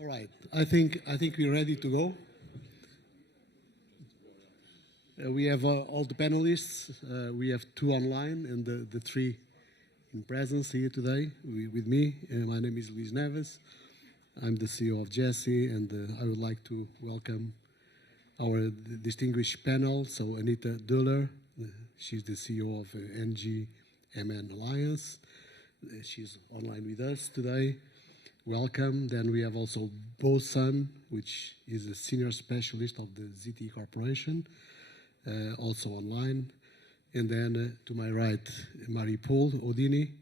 All right. I think we're ready to go. We have all the panelists. We have 2 online and the 3 in presence here today with me. My name is Luis Neves. I'm the CEO of Jesse, and I would like to welcome our distinguished panel. So Anita Duller, she's the CEO of NG-MN Alliance. She's online with us today. Welcome. Then we have also Bo Sun, which is a senior specialist of the ZTE Corporation, also online. And then to my right, Marie-Paul Odini.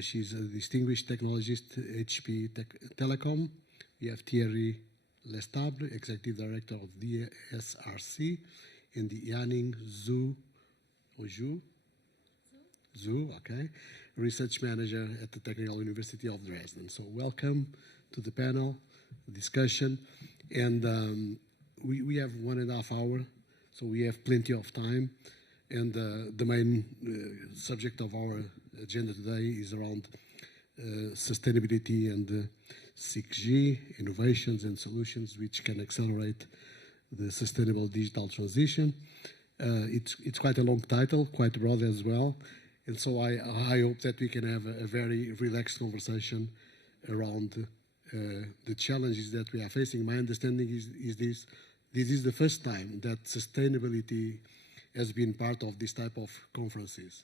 She's a distinguished technologist, HP Telecom. We have Thierry Lestable, Executive Director of the SRC, and the Yanning Zhu, okay, Research Manager at the Technical University of Dresden. So welcome to the panel discussion. And we have 1.5 hours, so we have plenty of time. And the main subject of our agenda today is around sustainability and 6G, innovations and solutions which can accelerate the sustainable digital transition. It's quite a long title, quite broad as well. And so I hope that we can have a very relaxed conversation around the challenges that we are facing. My understanding is this is the first time that sustainability has been part of this type of conferences,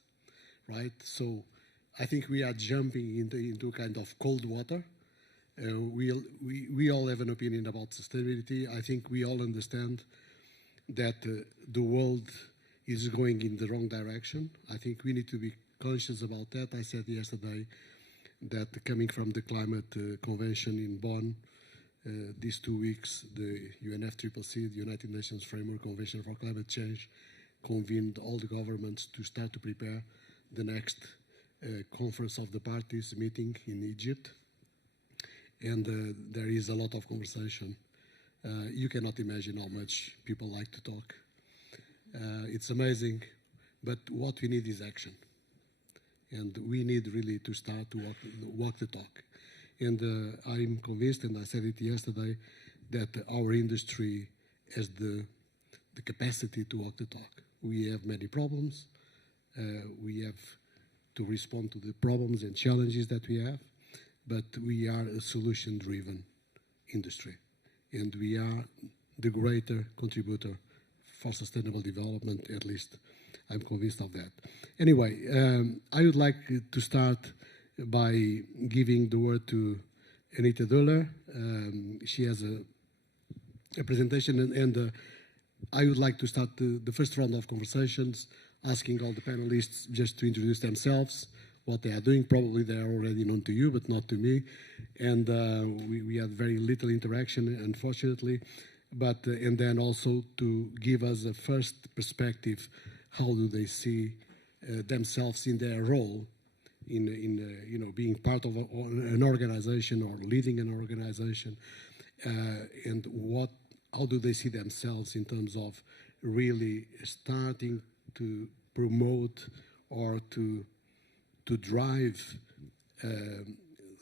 right? So I think we are jumping into kind of cold water. We all have an opinion about sustainability. I think we all understand that the world is going in the wrong direction. I think we need to be conscious about that. I said yesterday that coming from the climate convention in Bonn, these 2 weeks, the UNFCCC, the United Nations Framework Convention for Climate Change, convened all the governments to start to prepare the next Conference of the Parties meeting in Egypt. And there is a lot of conversation. You cannot imagine how much people like to talk. It's amazing, but what we need is action. And we need really to start to walk the talk. And I'm convinced, and I said it yesterday, that our industry has the capacity to walk the talk. We have many problems. We have to respond to the problems and challenges that we have, but we are a solution-driven industry, and we are the greater contributor for sustainable development, at least I'm convinced of that. Anyway, I would like to start by giving the word to Anita Döller. She has a presentation, and I would like to start the first round of conversations, asking all the panelists just to introduce themselves, what they are doing. Probably they are already known to you, but not to me. And we had very little interaction, unfortunately. But and then also to give us a first perspective, how do they see themselves in their role in you know, being part of an organization or leading an organization, and how do they see themselves in terms of really starting to promote or to drive,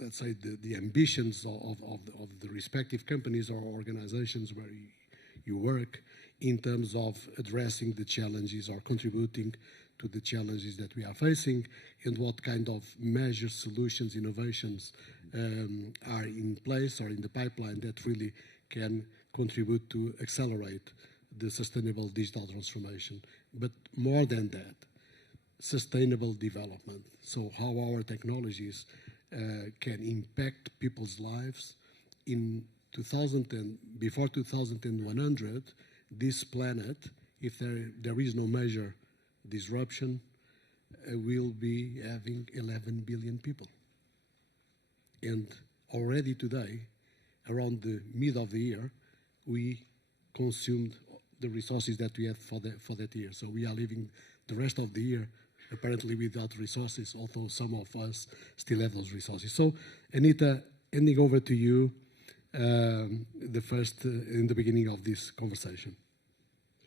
let's say, the ambitions of the respective companies or organizations where you work, in terms of addressing the challenges or contributing to the challenges that we are facing, and what kind of measures, solutions, innovations are in place or in the pipeline that really can contribute to accelerate the sustainable digital transformation. But more than that, sustainable development. So how our technologies can impact people's lives in 2000 and before 2100, this planet, if there is no major disruption, will be having 11 billion people. And already today, around the mid of the year, we consumed the resources that we had for that year. So we are living the rest of the year apparently without resources, although some of us still have those resources. So Anita, handing over to you the first in the beginning of this conversation.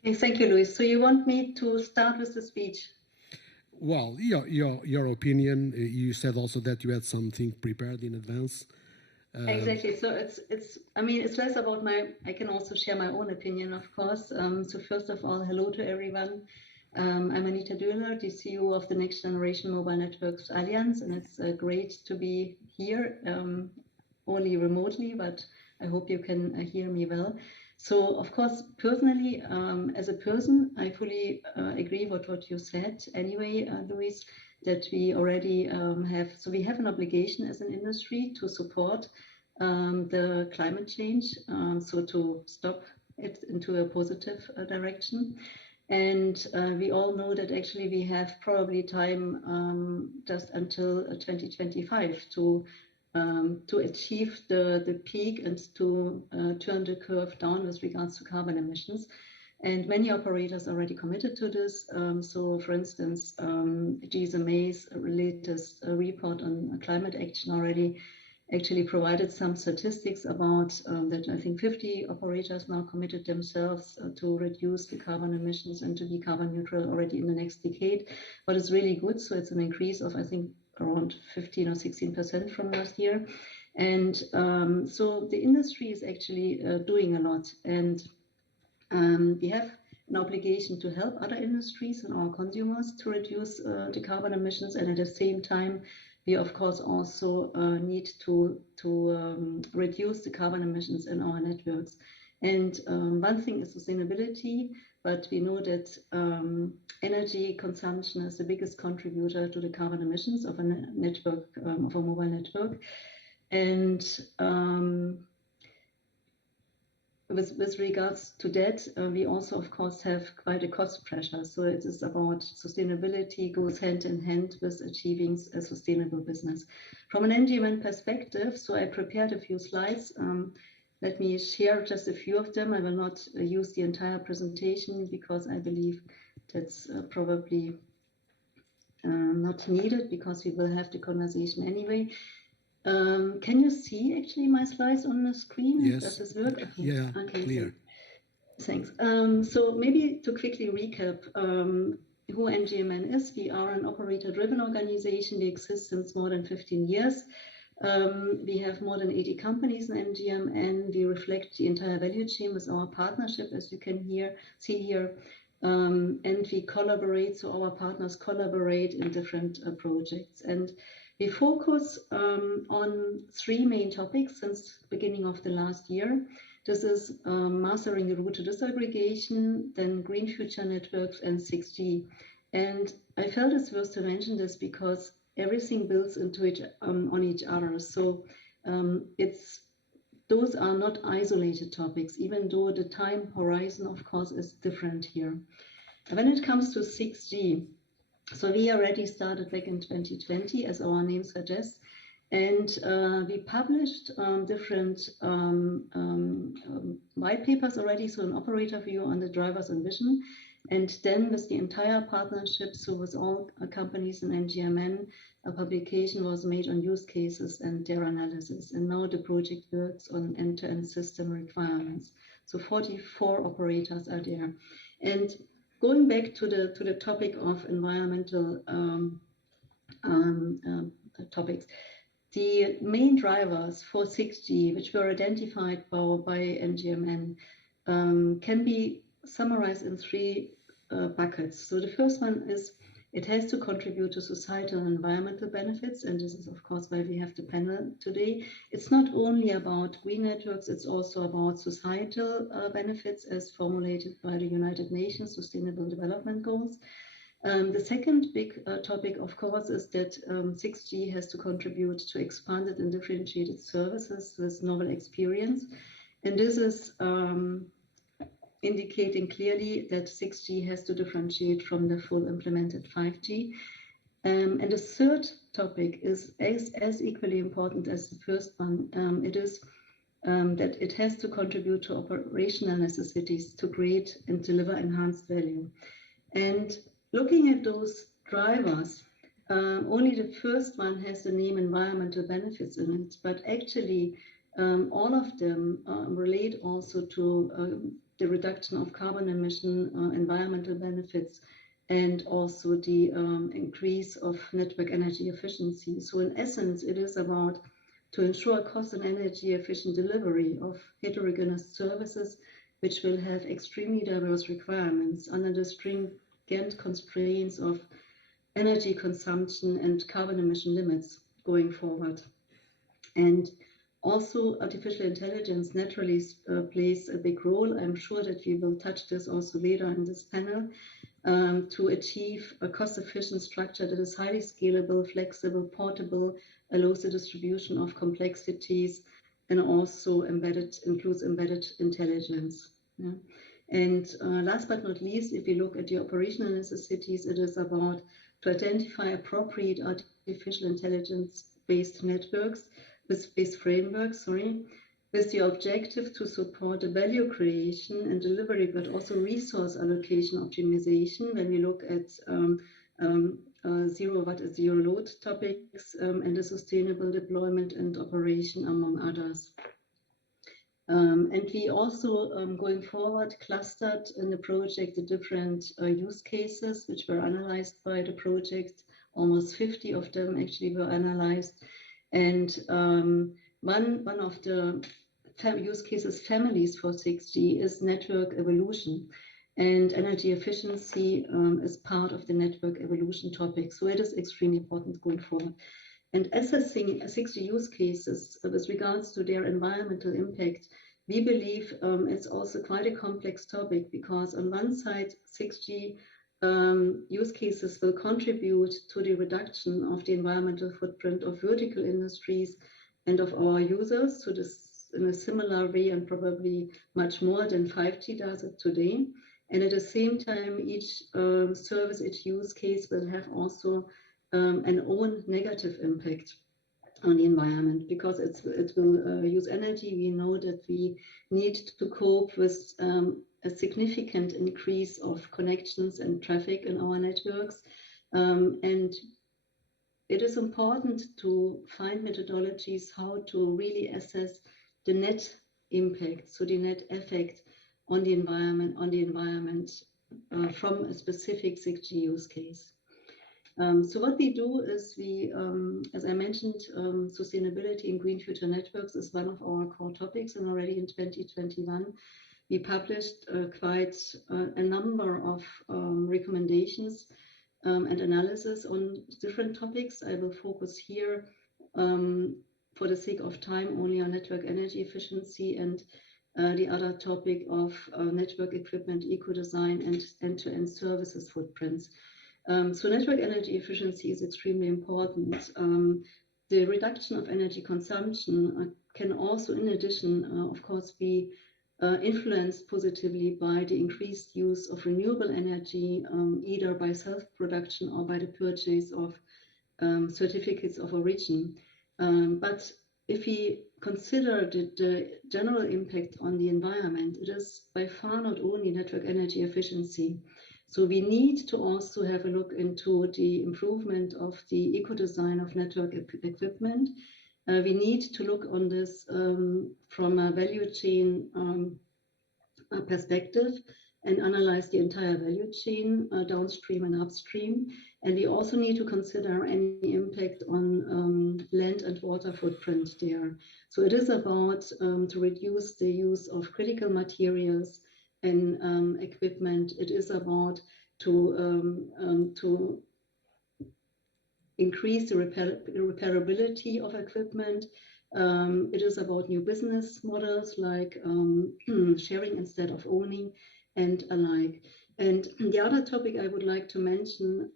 Okay, thank you, Luis. So you want me to start with the speech? Well, your opinion. You said also that you had something prepared in advance. Exactly. So it's. I mean, it's less about my. I can also share my own opinion, of course. So first of all, hello to everyone. I'm Anita Döller, the CEO of the Next Generation Mobile Networks Alliance, and it's great to be here, only remotely, but I hope you can hear me well. So, of course, personally, as a person, I fully agree with what you said. Anyway, Luis, that we already we have an obligation as an industry to support the climate change, so to stop it into a positive direction. And we all know that actually we have probably time just until 2025 to achieve the peak and to turn the curve down with regards to carbon emissions. And many operators already committed to this. So, for instance, GSMA's latest report on climate action already actually provided some statistics about that. I think 50 operators now committed themselves to reduce the carbon emissions and to be carbon neutral already in the next decade. But it's really good. So it's an increase of, I think, around 15 or 16% from last year. And so the industry is actually doing a lot. And we have an obligation to help other industries and our consumers to reduce the carbon emissions. And at the same time, we of course also need to reduce the carbon emissions in our networks. And one thing is sustainability, but we know that energy consumption is the biggest contributor to the carbon emissions of a network, of a mobile network. And with regards to that, we also, of course, have quite a cost pressure. So it is about sustainability goes hand in hand with achieving a sustainable business. From an NGMN perspective, so I prepared a few slides. Let me share just a few of them. I will not use the entire presentation because I believe that's probably not needed because we will have the conversation anyway. Can you see actually my slides on the screen? Yes. Does this work? Okay. Yeah, okay, clear. Thanks. So maybe to quickly recap who NGMN is, we are an operator-driven organization. We exist since more than 15 years. We have more than 80 companies in NGMN. We reflect the entire value chain with our partnership, as you can see here. and we collaborate, so our partners collaborate in different projects. And we focus on three main topics since the beginning of the last year. This is mastering the route to disaggregation, then green future networks, and 6G. And I felt it's worth to mention this because everything builds into on each other. So those are not isolated topics, even though the time horizon, of course, is different here. When it comes to 6G, so we already started back in 2020, as our name suggests, and we published different white papers already, so an operator view on the drivers and vision. And then with the entire partnership, so with all companies in NGMN, a publication was made on use cases and their analysis. And now the project works on end-to-end system requirements. So 44 operators are there. And going back to the topic of environmental topics, the main drivers for 6G, which were identified by NGMN, can be summarized in three buckets. So the first one is it has to contribute to societal and environmental benefits, and this is of course why we have the panel today. It's not only about green networks, it's also about societal benefits as formulated by the United Nations Sustainable Development Goals. The second big topic, of course, is that 6G has to contribute to expanded and differentiated services with novel experience. And this is indicating clearly that 6G has to differentiate from the full implemented 5G. And the third topic is as equally important as the first one. It is that it has to contribute to operational necessities to create and deliver enhanced value. And looking at those drivers, only the first one has the name environmental benefits in it, but actually all of them relate also to the reduction of carbon emission, environmental benefits, and also the increase of network energy efficiency. So in essence, it is about to ensure cost and energy efficient delivery of heterogeneous services, which will have extremely diverse requirements under the stringent constraints of energy consumption and carbon emission limits going forward. And also, artificial intelligence naturally plays a big role. I'm sure that we will touch this also later in this panel to achieve a cost-efficient structure that is highly scalable, flexible, portable, allows the distribution of complexities, and also includes embedded intelligence. Yeah. And last but not least, if you look at the operational necessities, it is about to identify appropriate artificial intelligence-based networks, with frameworks, with the objective to support the value creation and delivery, but also resource allocation optimization when we look at zero watt and zero load topics and the sustainable deployment and operation, among others. And we also, going forward, clustered in the project the different use cases which were analyzed by the project. Almost 50 of them actually were analyzed. And one of the use cases families for 6G is network evolution. And energy efficiency is part of the network evolution topic. So it is extremely important going forward. And assessing 6G use cases with regards to their environmental impact, we believe it's also quite a complex topic, because on one side, 6G use cases will contribute to the reduction of the environmental footprint of vertical industries and of our users, so this in a similar way and probably much more than 5G does it today. And at the same time, each service, each use case will have also an own negative impact on the environment, because it will use energy. We know that we need to cope with a significant increase of connections and traffic in our networks. And it is important to find methodologies how to really assess the net impact, so the net effect on the environment from a specific 6G use case. So what we do is we, as I mentioned, sustainability in green future networks is one of our core topics, and already in 2021, we published quite a number of recommendations and analysis on different topics. I will focus here for the sake of time only on network energy efficiency and the other topic of network equipment eco-design and end-to-end services footprints. So network energy efficiency is extremely important. The reduction of energy consumption can also, in addition, of course, be influenced positively by the increased use of renewable energy, either by self-production or by the purchase of certificates of origin. But if we consider the general impact on the environment, it is by far not only network energy efficiency. So we need to also have a look into the improvement of the eco-design of network equipment. We need to look on this from a value chain perspective and analyze the entire value chain, downstream and upstream. And we also need to consider any impact on land and water footprint there. So it is about to reduce the use of critical materials and equipment. It is about to increase the repairability of equipment. It is about new business models like sharing instead of owning and alike. And the other topic I would like to mention,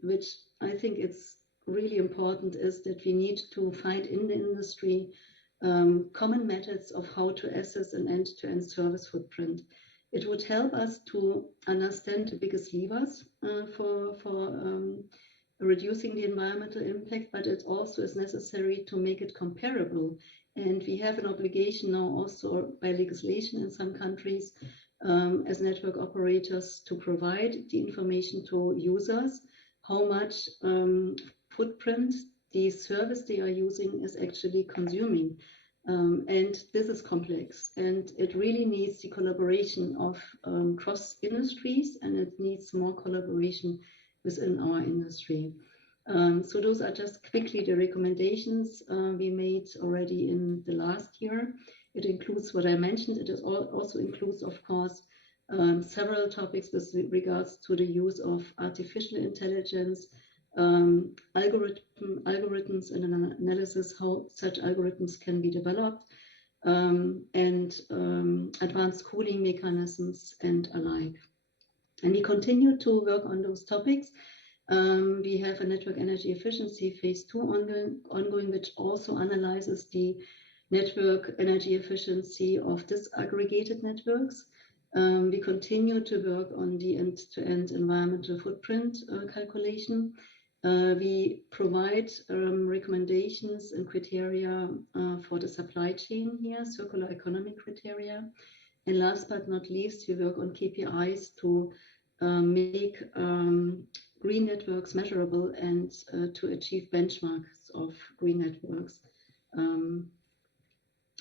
which I think it's really important, is that we need to find in the industry common methods of how to assess an end-to-end service footprint. It would help us to understand the biggest levers for reducing the environmental impact, but it also is necessary to make it comparable. And we have an obligation now also by legislation in some countries as network operators to provide the information to users, how much footprint the service they are using is actually consuming. And this is complex, and it really needs the collaboration of cross industries, and it needs more collaboration within our industry. So those are just quickly the recommendations we made already in the last year. It includes what I mentioned. It is also includes, of course, several topics with regards to the use of artificial intelligence, algorithms and an analysis how such algorithms can be developed, and advanced cooling mechanisms and alike. And we continue to work on those topics. We have a network energy efficiency phase 2 ongoing, which also analyzes the network energy efficiency of disaggregated networks. We continue to work on the end-to-end environmental footprint calculation. We provide recommendations and criteria for the supply chain here, circular economic criteria. And last but not least, we work on KPIs to make green networks measurable and to achieve benchmarks of green networks.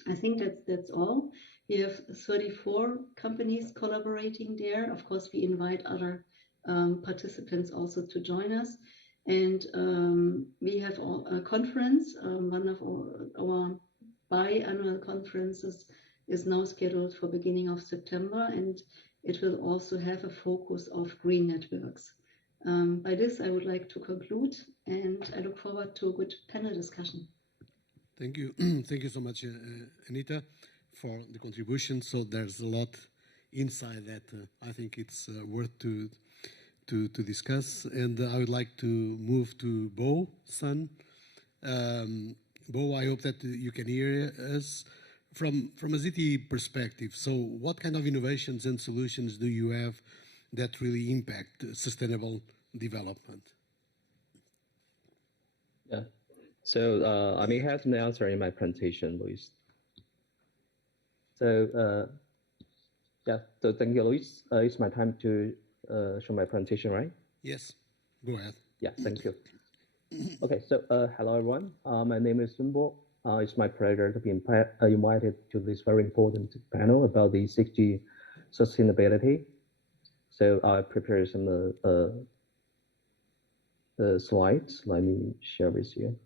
I think that's all. We have 34 companies collaborating there. Of course, we invite other participants also to join us. And we have a conference. One of our biannual conferences is now scheduled for beginning of September, and it will also have a focus of green networks. By this, I would like to conclude, and I look forward to a good panel discussion. Thank you. Thank you so much, Anita, for the contribution. So there's a lot inside that I think it's worth to discuss. And I would like to move to Bo Sun. Bo, I hope that you can hear us from a ZTE perspective. So what kind of innovations and solutions do you have that really impact sustainable development? Yeah. So I may have an answer in my presentation, Luis. So yeah, so thank you, Luis. It's my time to show my presentation, right? Yes, go ahead. Yeah, thank you. Okay, so hello everyone. My name is Sun Bo. It's my pleasure to be invited to this very important panel about the 6G sustainability. So I prepared some slides. Let me share with you.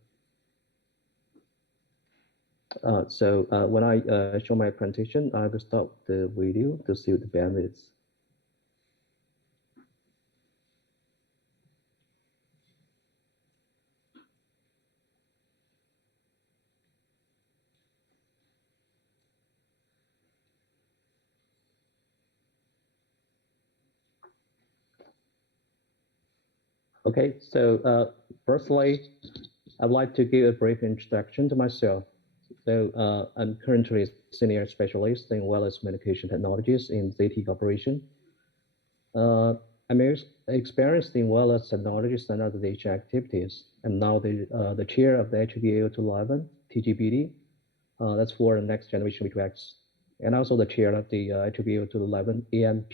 When I show my presentation, I will stop the video to see the bandwidth. Okay, firstly, I'd like to give a brief introduction to myself. I'm currently a senior specialist in wireless communication technologies in ZT Corporation. I'm experienced in wireless technology standardization activities. I'm now the chair of the HBA211 TGBD. That's for the next generation V2X, and also the chair of the HBA211 AMP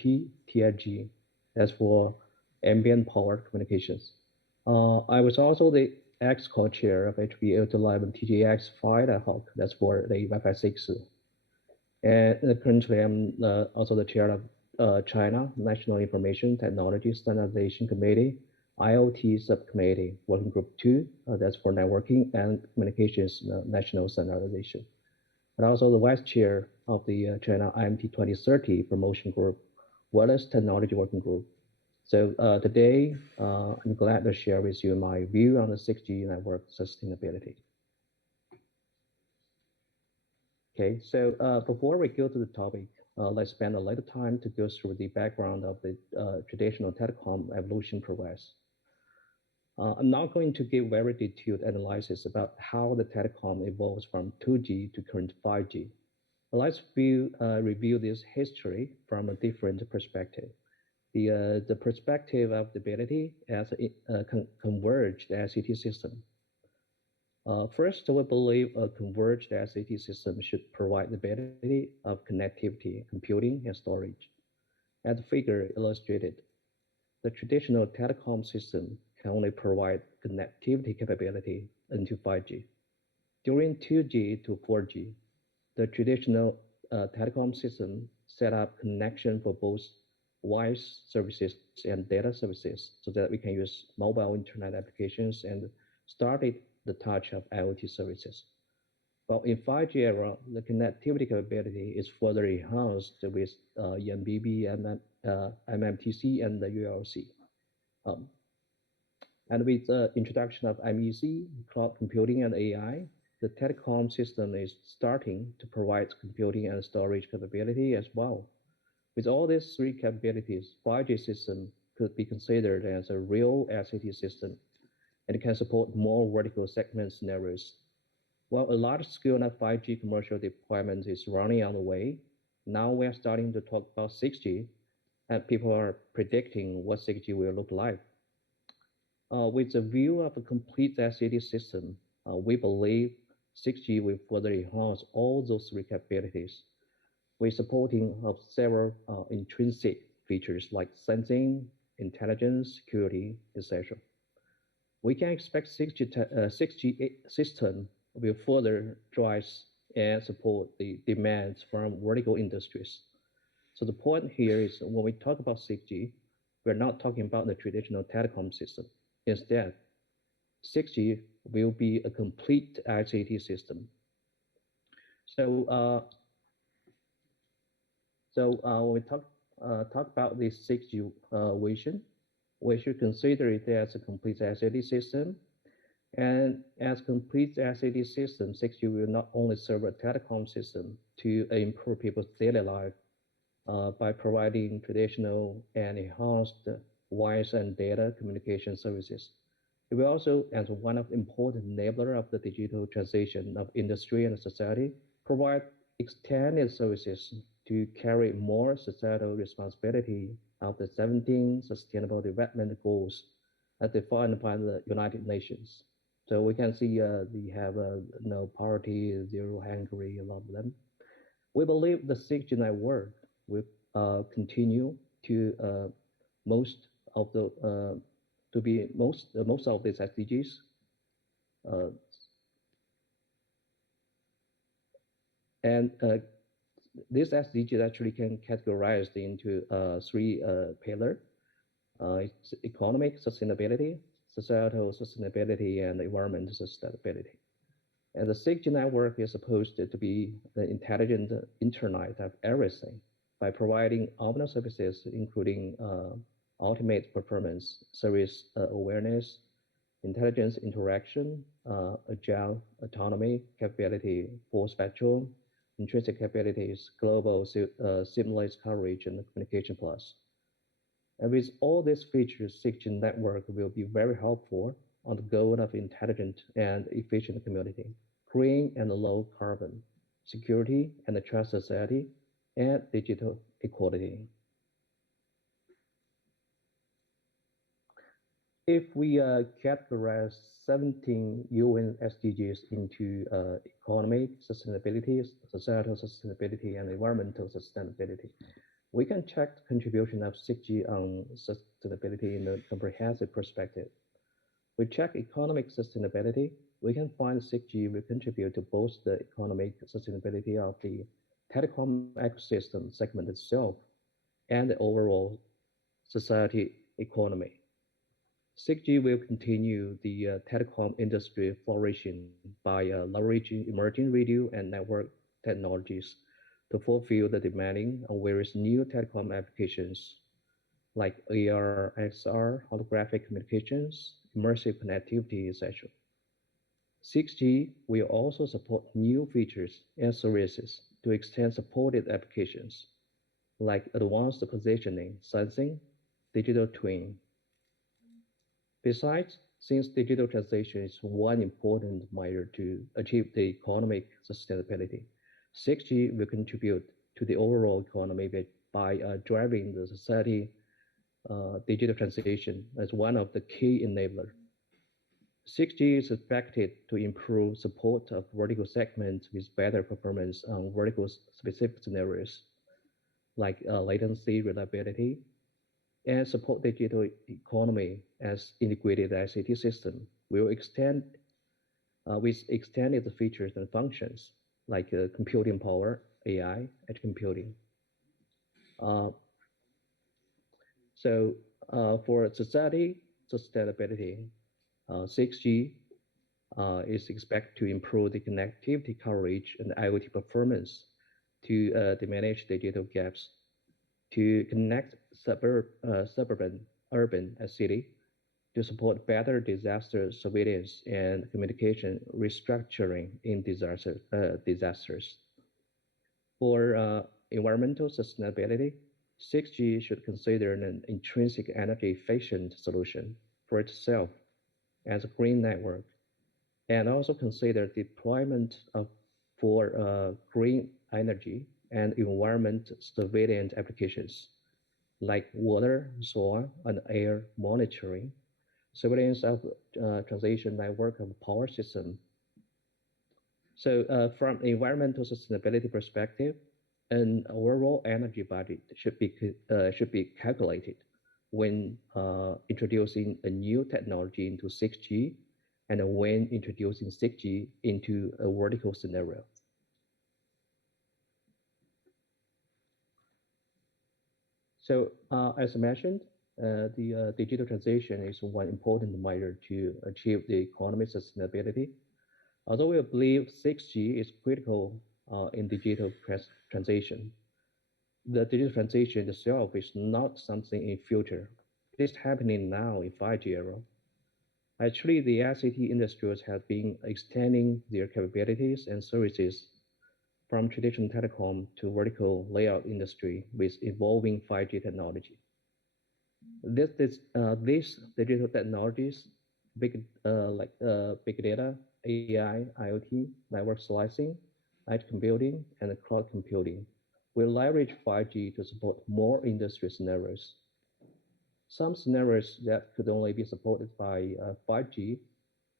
TIG. That's for ambient power communications. I was also the ex-co-chair of HBA211 TJX5 ad hoc. That's for the Wi-Fi 6. And currently, I'm also the chair of China National Information Technology Standardization Committee, IoT Subcommittee, Working Group 2. That's for networking and communications national standardization. And also the vice chair of the China IMT 2030 Promotion Group, Wireless Technology Working Group. So today, I'm glad to share with you my view on the 6G network sustainability. Okay, so before we go to the topic, let's spend a little time to go through the background of the traditional telecom evolution progress. I'm not going to give very detailed analysis about how the telecom evolves from 2G to current 5G. But let's review this history from a different perspective. The perspective of the ability as a converged SCT system. First, we believe a converged SCT system should provide the ability of connectivity, computing, and storage. As the figure illustrated, the traditional telecom system can only provide connectivity capability into 5G. During 2G to 4G, the traditional telecom system set up connection for both voice services and data services so that we can use mobile internet applications and started the touch of IoT services. Well, in 5G era, the connectivity capability is further enhanced with eMBB, MMTC, and the ULC. And with the introduction of MEC, cloud computing, and AI, the telecom system is starting to provide computing and storage capability as well. With all these three capabilities, 5G system could be considered as a real SCT system, and it can support more vertical segment scenarios. While a large scale of 5G commercial deployment is running on the way, now we are starting to talk about 6G, and people are predicting what 6G will look like. With the view of a complete SCT system, we believe 6G will further enhance all those three capabilities, with supporting of several intrinsic features like sensing, intelligence, security, etc. We can expect 6G system will further drive and support the demands from vertical industries. So the point here is when we talk about 6G, we're not talking about the traditional telecom system. Instead, 6G will be a complete ICT system. So when we talk about this 6G vision, we should consider it as a complete ICT system. And as complete ICT system, 6G will not only serve a telecom system to improve people's daily life by providing traditional and enhanced voice and data communication services. It will also, as one of the important enabler of the digital transition of industry and society, provide extended services to carry more societal responsibility of the 17 Sustainable Development Goals as defined by the United Nations. So we can see we have no poverty, zero hunger, a lot of them. We believe the 6G network will continue to most of these SDGs. This SDG actually can categorize into three pillars. It's economic sustainability, societal sustainability, and environmental sustainability. And the 6G network is supposed to be the intelligent internet of everything by providing omnichannel services, including ultimate performance, service awareness, intelligence interaction, agile autonomy, capability, full spectrum, intrinsic capabilities, global seamless coverage, and communication plus. And with all these features, 6G network will be very helpful on the goal of intelligent and efficient community, green and low carbon, security and trust society, and digital equality. If we categorize 17 UN SDGs into economic sustainability, societal sustainability, and environmental sustainability, we can check the contribution of 6G on sustainability in a comprehensive perspective. We check economic sustainability, we can find 6G will contribute to both the economic sustainability of the telecom ecosystem segment itself and the overall society economy. 6G will continue the telecom industry flourishing by leveraging emerging radio and network technologies to fulfill the demanding of various new telecom applications like AR, XR, holographic communications, immersive connectivity, etc. 6G will also support new features and services to extend supported applications like advanced positioning, sensing, digital twin. Besides, since digitalization is one important measure to achieve the economic sustainability, 6G will contribute to the overall economy by driving the society digital transition as one of the key enablers. 6G is expected to improve support of vertical segments with better performance on vertical specific scenarios like latency, reliability, and support digital economy as integrated ICT system will extend with extended features and functions like computing power, AI, edge computing. For society sustainability, 6G is expected to improve the connectivity coverage and IoT performance to diminish digital gaps, to connect suburban, urban, and city, to support better disaster surveillance and communication restructuring in disasters. For environmental sustainability, 6G should consider an intrinsic energy efficient solution for itself as a green network, and also consider deployment for green energy and environment surveillance applications like water, soil, and air monitoring, surveillance of transition network of power system. So from environmental sustainability perspective, an overall energy budget should be calculated when introducing a new technology into 6G and when introducing 6G into a vertical scenario. So as I mentioned, the digital transition is one important measure to achieve the economic sustainability. Although we believe 6G is critical in digital transition, the digital transition itself is not something in future. It is happening now in 5G era. Actually, the ICT industries have been extending their capabilities and services from traditional telecom to vertical layout industry with evolving 5G technology. These digital technologies, big data, AI, IoT, network slicing, edge computing, and cloud computing will leverage 5G to support more industry scenarios. Some scenarios that could only be supported by 5G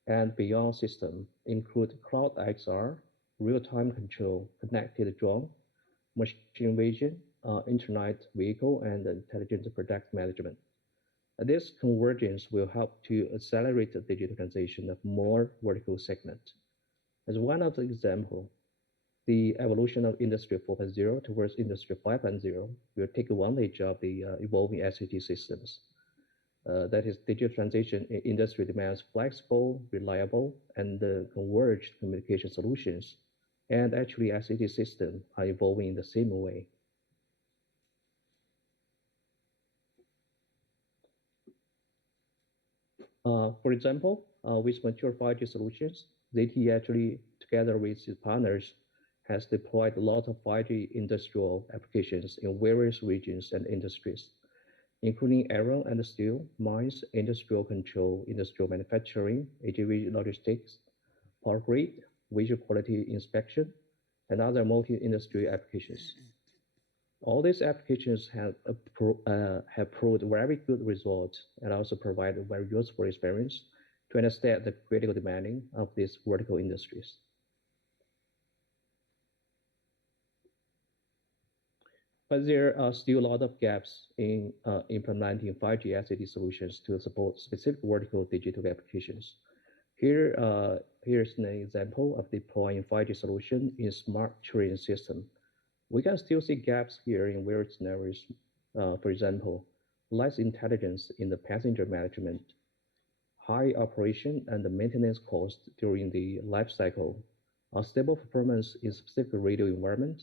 and beyond system include cloud XR, real-time control, connected drone, machine vision, internet vehicle, and intelligent product management. This convergence will help to accelerate the digital transition of more vertical segments. As one of the examples, the evolution of Industry 4.0 towards Industry 5.0 will take advantage of the evolving ICT systems. That is, digital transition in industry demands flexible, reliable, and converged communication solutions. And actually, ICT systems are evolving in the same way. For example, with mature 5G solutions, ZTE actually, together with its partners, has deployed a lot of 5G industrial applications in various regions and industries, including aero and steel, mines, industrial control, industrial manufacturing, AGV logistics, power grid, visual quality inspection, and other multi-industry applications. All these applications have proved very good results and also provide a very useful experience to understand the critical demanding of these vertical industries. But there are still a lot of gaps in implementing 5G ICT solutions to support specific vertical digital applications. Here's an example of deploying 5G solution in smart train system. We can still see gaps here in various scenarios. For example, less intelligence in the passenger management, high operation and maintenance cost during the life cycle, unstable performance in specific radio environment,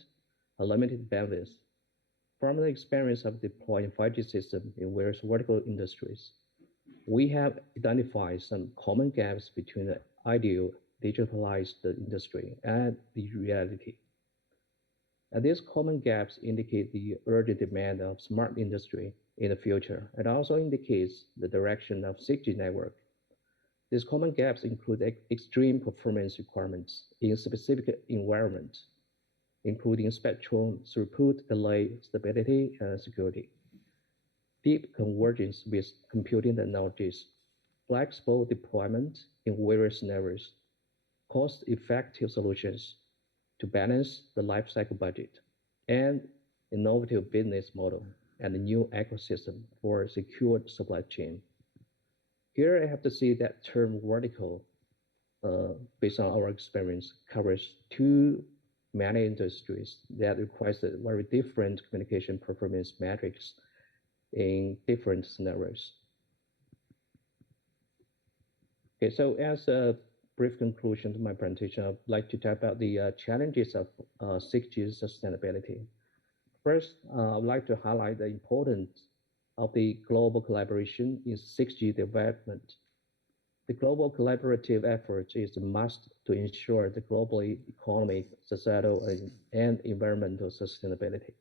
a limited bandwidth. From the experience of deploying 5G system in various vertical industries, we have identified some common gaps between the ideal digitalized industry and the reality. And these common gaps indicate the urgent demand of smart industry in the future, and also indicates the direction of 6G network. These common gaps include extreme performance requirements in specific environments, including spectral throughput, delay, stability, and security. Deep convergence with computing technologies, flexible deployment in various scenarios, cost-effective solutions to balance the lifecycle budget, and innovative business model and a new ecosystem for secured supply chain. Here I have to say that term vertical, based on our experience, covers too many industries that requires a very different communication performance metrics in different scenarios. Okay, so as a brief conclusion to my presentation, I'd like to talk about the challenges of 6G sustainability. First, I'd like to highlight the importance of the global collaboration in 6G development. The global collaborative effort is a must to ensure the global economic, societal, and environmental sustainability.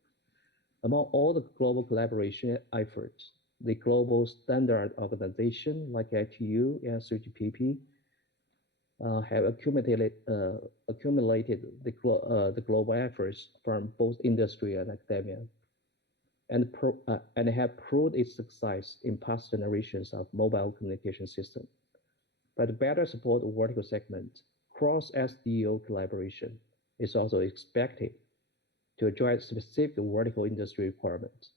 Among all the global collaboration efforts, the global standard organization like ITU and 3GPP have accumulated the global efforts from both industry and academia, and have proved its success in past generations of mobile communication system. But to better support the vertical segment, cross-SDO collaboration is also expected to address specific vertical industry requirements.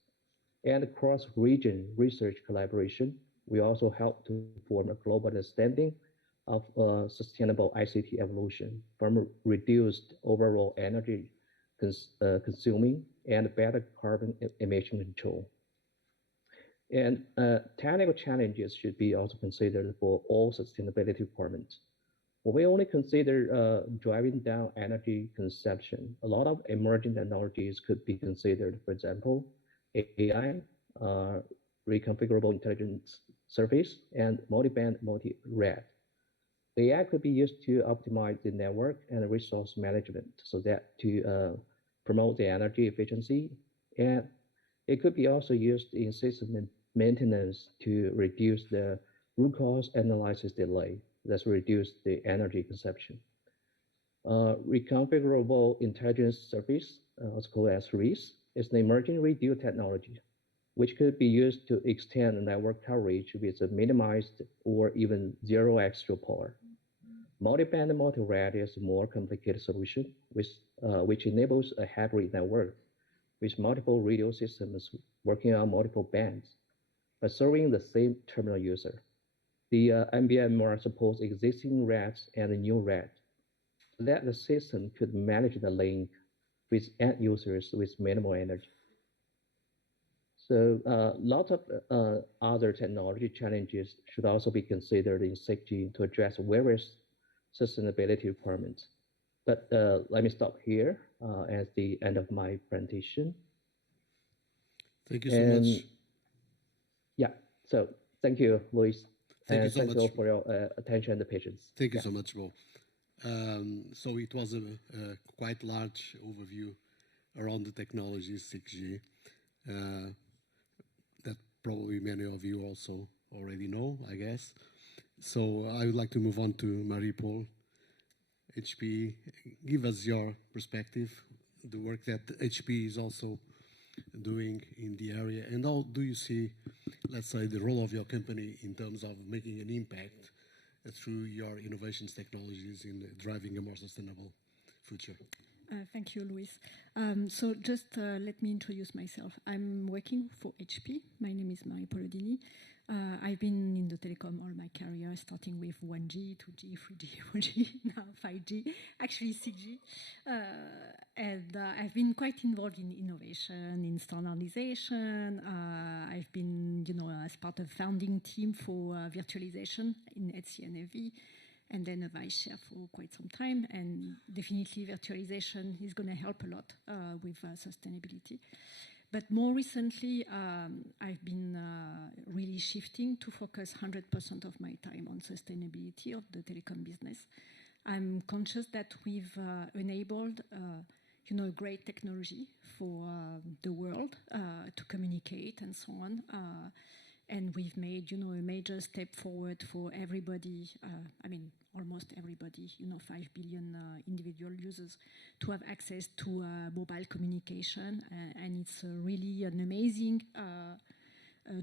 And cross-region research collaboration will also help to form a global understanding of sustainable ICT evolution from reduced overall energy consuming and better carbon emission control. And technical challenges should be also considered for all sustainability requirements. When we only consider driving down energy consumption, a lot of emerging technologies could be considered. For example, AI, reconfigurable intelligence surface, and multi-band, multi-rate. AI could be used to optimize the network and resource management so that to promote the energy efficiency, and it could be also used in system maintenance to reduce the root cause analysis delay, thus reduce the energy consumption. Reconfigurable intelligence surface, also called as RIS, is an emerging radio technology, which could be used to extend network coverage with a minimized or even zero extra power. Multi-band multi-rate is a more complicated solution, which enables a hybrid network with multiple radio systems working on multiple bands, but serving the same terminal user. The MBMR supports existing rats and new rats, so that the system could manage the link with end users with minimal energy. So a lot of other technology challenges should also be considered in 6G to address various sustainability requirements. But let me stop here at the end of my presentation. Thank you so much. Yeah, so thank you, Luis. Thank you and so thank much. you all for your attention and patience. Thank you so much, Bo. So it was a quite large overview around the technologies 6G that probably many of you also already know, I guess. So I would like to move on to Marie-Paul, HP. Give us your perspective, the work that HP is also doing in the area, and how do you see, let's say, the role of your company in terms of making an impact through your innovations technologies in driving a more sustainable future? Thank you, Luis. So just let me introduce myself. I'm working for HP. My name is Marie-Paul. I've been in the telecom all my career, starting with 1G, 2G, 3G, 4G, now 5G, actually 6G. And I've been quite involved in innovation, in standardization. I've been, as part of founding team for virtualization in EuCNC, and then a vice chair for quite some time. And definitely virtualization is going to help a lot with sustainability. But more recently, I've been really shifting to focus 100% of my time on sustainability of the telecom business. I'm conscious that we've enabled great technology for the world to communicate and so on. And we've made, a major step forward for everybody, almost everybody, 5 billion individual users to have access to mobile communication. And it's really an amazing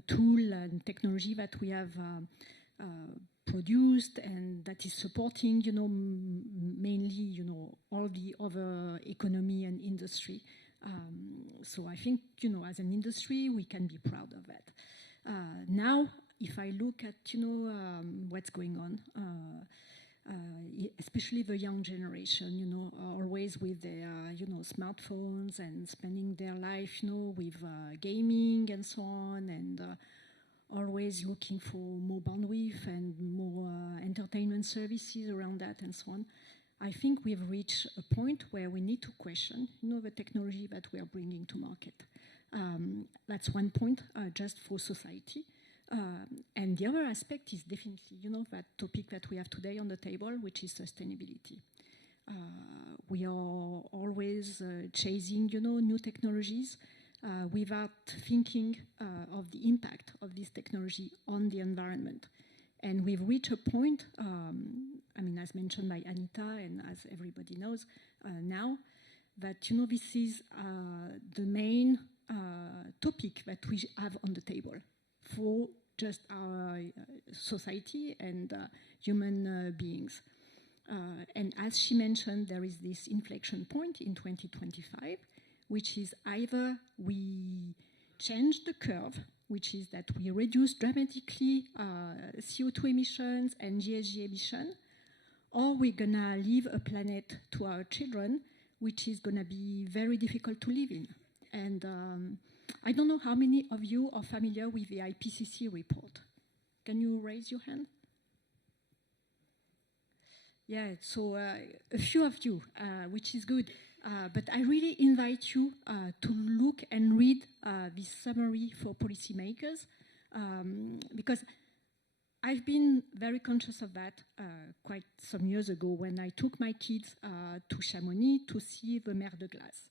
tool and technology that we have produced and that is supporting, mainly, all the other economy and industry. So I think, as an industry, we can be proud of that. Now, if I look at what's going on, especially the young generation, always with their smartphones and spending their life with gaming and so on, and always looking for more bandwidth and more entertainment services around that and so on. I think we've reached a point where we need to question the technology that we are bringing to market. That's one point, just for society. And the other aspect is definitely, that topic that we have today on the table, which is sustainability. We are always chasing, new technologies without thinking of the impact of this technology on the environment. And we've reached a point, as mentioned by Anita and as everybody knows now, that, this is the main topic that we have on the table for just our society and human beings. And as she mentioned, there is this inflection point in 2025, which is either we change the curve, which is that we reduce dramatically CO2 emissions and GHG emission, or we're going to leave a planet to our children, which is going to be very difficult to live in. And I don't know how many of you are familiar with the IPCC report. Can you raise your hand? Yeah, so a few of you, which is good. But I really invite you to look and read this summary for policymakers, because I've been very conscious of that quite some years ago when I took my kids to Chamonix to see the Mer de Glace.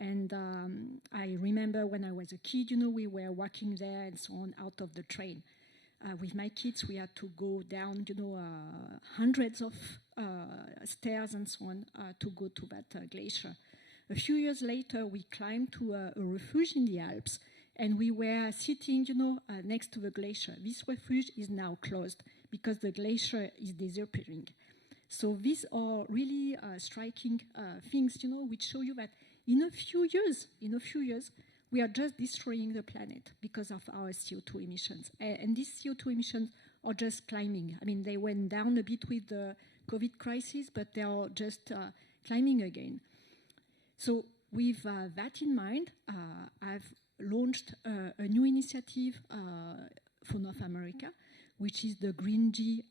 And I remember when I was a kid, we were walking there and so on out of the train. With my kids, we had to go down, hundreds of stairs and so on to go to that glacier. A few years later, we climbed to a refuge in the Alps, and we were sitting, next to the glacier. This refuge is now closed because the glacier is disappearing. So these are really striking things, which show you that in a few years, we are just destroying the planet because of our CO2 emissions. And these CO2 emissions are just climbing. They went down a bit with the COVID crisis, but they are just climbing again. So with that in mind, I've launched a new initiative for North America, which is the Green G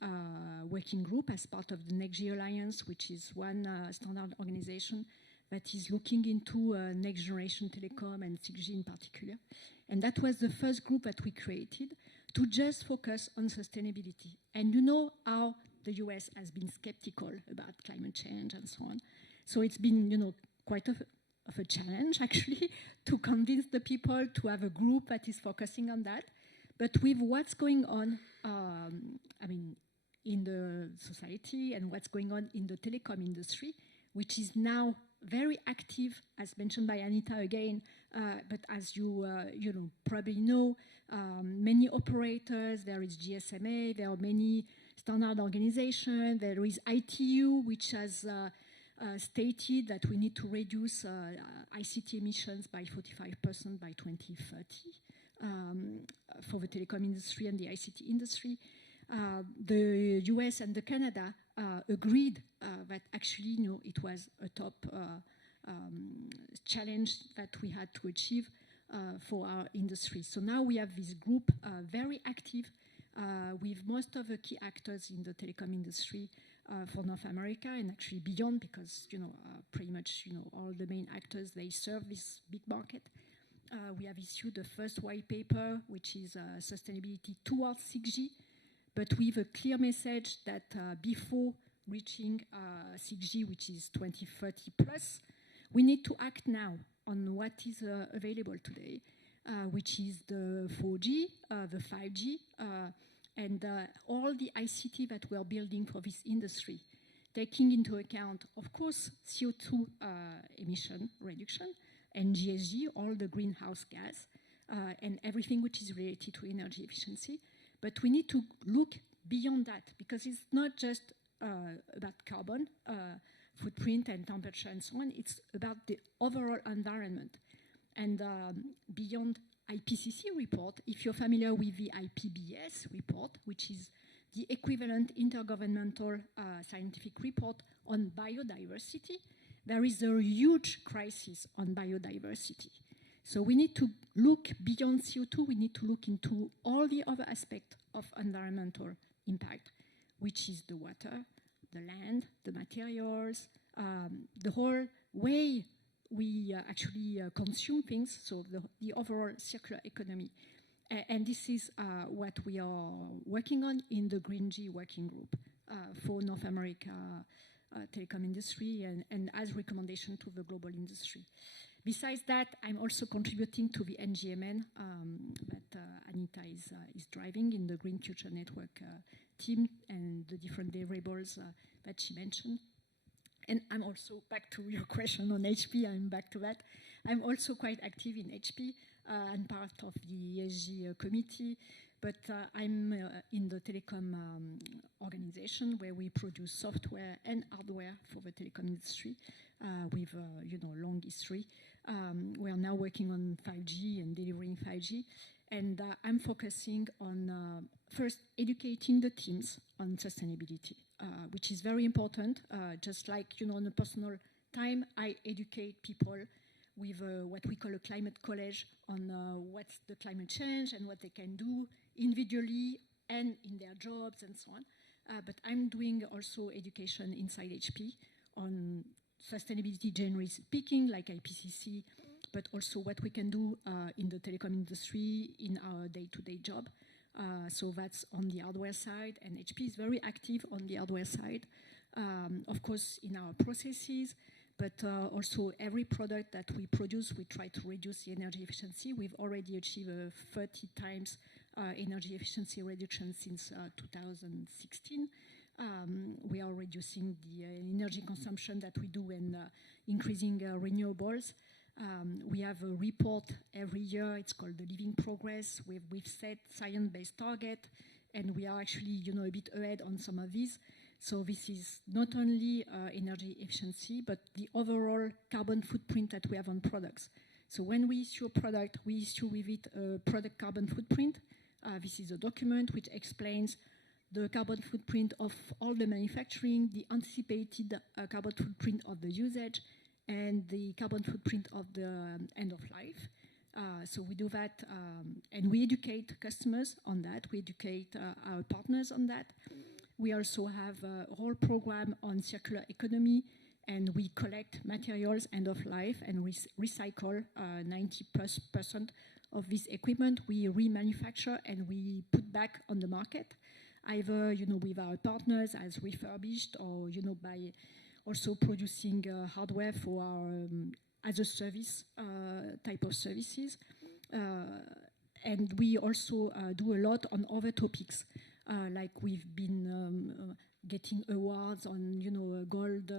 working group as part of the Next G Alliance, which is one standard organization that is looking into next generation telecom and 6G in particular. And that was the first group that we created to just focus on sustainability. And you know how the US has been skeptical about climate change and so on. So it's been, you know, quite of a challenge, actually, to convince the people to have a group that is focusing on that. But with what's going on, I mean, in the society and what's going on in the telecom industry, which is now very active, as mentioned by Anita again, but as you probably know, many operators, there is GSMA, there are many standard organizations, there is ITU, which has stated that we need to reduce ICT emissions by 45% by 2030 for the telecom industry and the ICT industry. The US and the Canada agreed that actually, you know, it was a top challenge that we had to achieve for our industry. So now we have this group very active with most of the key actors in the telecom industry for North America and actually beyond, because, you know, pretty much, you know, all the main actors, they serve this big market. We have issued the first white paper, which is sustainability towards 6G, but with a clear message that before reaching 6G, which is 2030 plus, we need to act now on what is available today, which is the 4G, the 5G, and all the ICT that we are building for this industry, taking into account, of course, CO2 emission reduction, and GHG, all the greenhouse gas, and everything which is related to energy efficiency. But we need to look beyond that, because it's not just about carbon footprint and temperature and so on. It's about the overall environment. And beyond IPCC report, if you're familiar with the IPBES report, which is the equivalent intergovernmental scientific report on biodiversity, there is a huge crisis on biodiversity. So we need to look beyond CO2, we need to look into all the other aspects of environmental impact, which is the water, the land, the materials, the whole way we actually consume things, so the overall circular economy. And this is what we are working on in the Green G working group for North America telecom industry and as recommendation to the global industry. Besides that, I'm also contributing to the NGMN that Anita is driving in the Green Future Network team and the different deliverables that she mentioned. And I'm also back to your question on HP, I'm back to that. I'm also quite active in HP and part of the ESG committee, but I'm in the telecom organization where we produce software and hardware for the telecom industry with long history. We are now working on 5G and delivering 5G. And I'm focusing on first educating the teams on sustainability, which is very important. Just like, on a personal time, I educate people with what we call a climate college on what's the climate change and what they can do individually and in their jobs and so on. But I'm doing also education inside HP on sustainability generally speaking, like IPCC, but also what we can do in the telecom industry in our day-to-day job. So that's on the hardware side, and HP is very active on the hardware side. Of course, in our processes, but also every product that we produce, we try to reduce the energy efficiency. We've already achieved a 30 times energy efficiency reduction since 2016. We are reducing the energy consumption that we do and increasing renewables. We have a report every year. It's called the Living Progress. We've set science-based target, and we are actually, a bit ahead on some of these. So this is not only energy efficiency, but the overall carbon footprint that we have on products. So when we issue a product, we issue with it a product carbon footprint. This is a document which explains the carbon footprint of all the manufacturing, the anticipated carbon footprint of the usage, and the carbon footprint of the end of life. So we do that, and we educate customers on that. We educate our partners on that. We also have a whole program on circular economy, and we collect materials end of life and recycle 90% of this equipment. We remanufacture and we put back on the market, either with our partners as refurbished, or by also producing hardware for our as a service type of services. And we also do a lot on other topics, like we've been getting awards on, a gold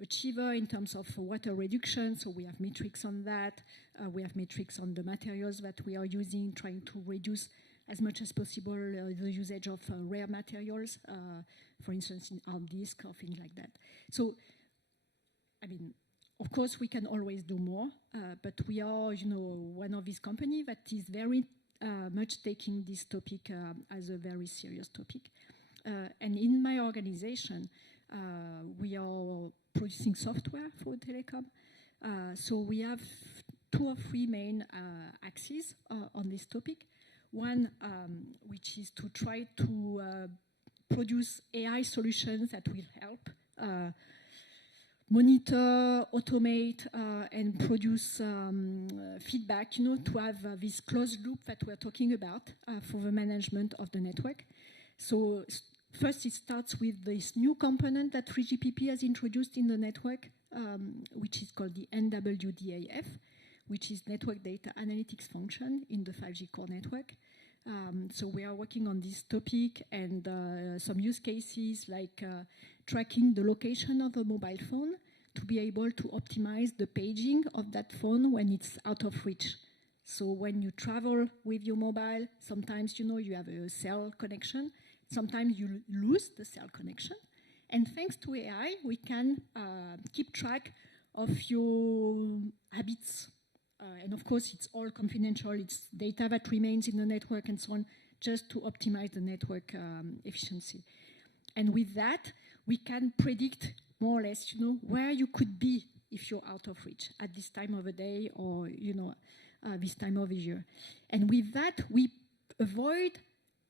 achiever in terms of water reduction. So we have metrics on that. We have metrics on the materials that we are using, trying to reduce as much as possible the usage of rare materials, for instance, in hard disk or things like that. So, of course, we can always do more, but we are, one of these companies that is very much taking this topic as a very serious topic. And in my organization, we are producing software for Telecom. So we have 2 or 3 main axes on this topic. One, which is to try to produce AI solutions that will help monitor, automate, and produce feedback, to have this closed loop that we're talking about for the management of the network. So first it starts with this new component that 3GPP has introduced in the network, which is called the NWDAF, which is Network Data Analytics Function in the 5G core network. So we are working on this topic, and some use cases like tracking the location of a mobile phone to be able to optimize the paging of that phone when it's out of reach. So when you travel with your mobile, sometimes you have a cell connection, sometimes you lose the cell connection. And thanks to AI, we can keep track of your habits. And of course, it's all confidential. It's data that remains in the network and so on, just to optimize the network efficiency. And with that, we can predict more or less, where you could be if you're out of reach at this time of the day, or, this time of the year. And with that, we avoid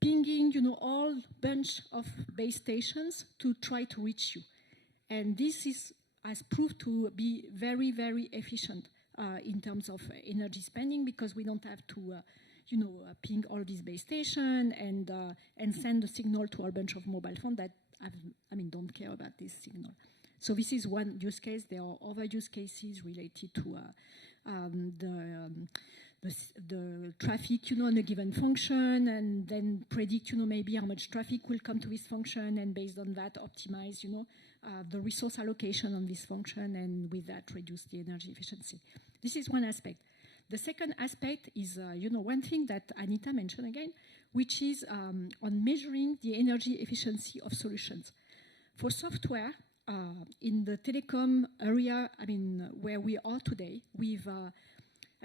pinging, all bunch of base stations to try to reach you. And this has proved to be very, very efficient in terms of energy spending, because we don't have to, ping all these base stations and send a signal to a bunch of mobile phones that don't care about this signal. So this is one use case. There are other use cases related to the traffic, on a given function, and then predict, maybe how much traffic will come to this function, and based on that, optimize, the resource allocation on this function, and with that, reduce the energy efficiency. This is one aspect. The second aspect is, one thing that Anita mentioned again, which is on measuring the energy efficiency of solutions. For software, in the telecom area, where we are today, we've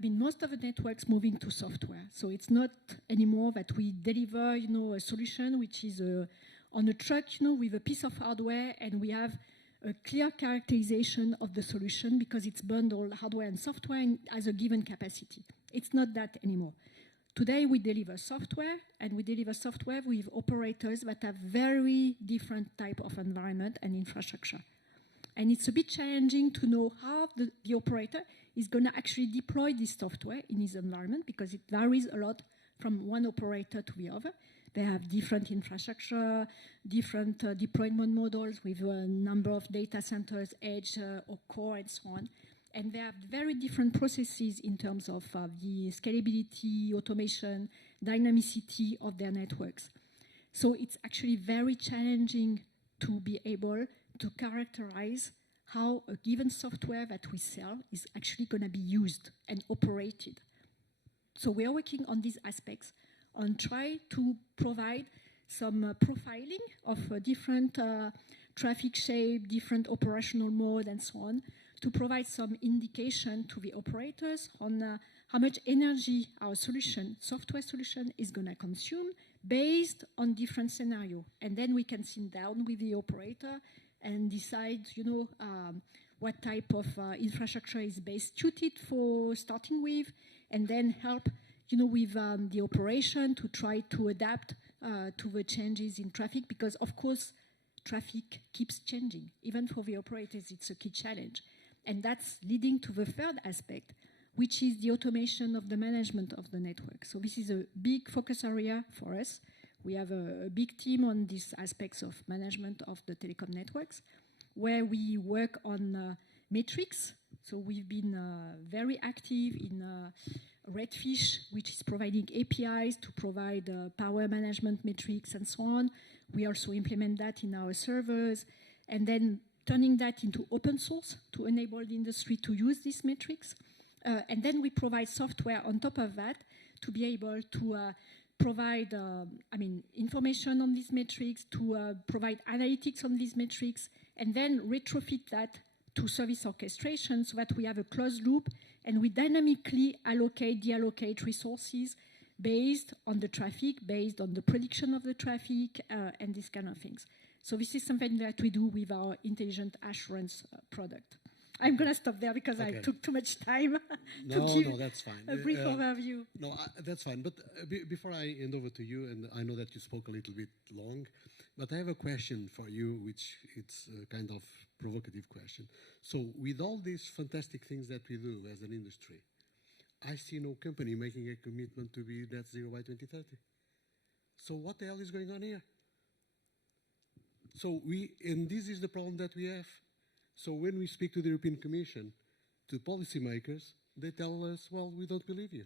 most of the networks moving to software. So it's not anymore that we deliver, a solution which is on a truck, with a piece of hardware, and we have a clear characterization of the solution because it's bundled hardware and software and has a given capacity. It's not that anymore. Today we deliver software, and we deliver software with operators that have very different type of environment and infrastructure. And it's a bit challenging to know how the operator is going to actually deploy this software in his environment, because it varies a lot from one operator to the other. They have different infrastructure, different deployment models with a number of data centers, edge or core, and so on. And they have very different processes in terms of the scalability, automation, dynamicity of their networks. So it's actually very challenging to be able to characterize how a given software that we sell is actually going to be used and operated. So we are working on these aspects, on try to provide some profiling of different traffic shape, different operational mode, and so on, to provide some indication to the operators on how much energy our solution, software solution, is going to consume based on different scenarios. And then we can sit down with the operator and decide, what type of infrastructure is best suited for starting with, and then help, with the operation to try to adapt to the changes in traffic, because of course traffic keeps changing. Even for the operators, it's a key challenge. And that's leading to the third aspect, which is the automation of the management of the network. So this is a big focus area for us. We have a big team on these aspects of management of the telecom networks, where we work on metrics. So we've been very active in Redfish, which is providing APIs to provide power management metrics and so on. We also implement that in our servers, and then turning that into open source to enable the industry to use these metrics. And then we provide software on top of that to be able to provide information on these metrics, to provide analytics on these metrics, and then retrofit that to service orchestration so that we have a closed loop and we dynamically allocate, deallocate resources based on the traffic, based on the prediction of the traffic, and these kind of things. So this is something that we do with our intelligent assurance product. I'm going to stop there because I took too much time to give that's fine. a brief overview. No, that's fine. But before I hand over to you, and I know that you spoke a little bit long, but I have a question for you, which it's a kind of provocative question. So with all these fantastic things that we do as an industry, I see no company making a commitment to be net zero by 2030. So what the hell is going on here? So and this is the problem that we have. So when we speak to the European Commission, to policymakers, they tell us, well, we don't believe you.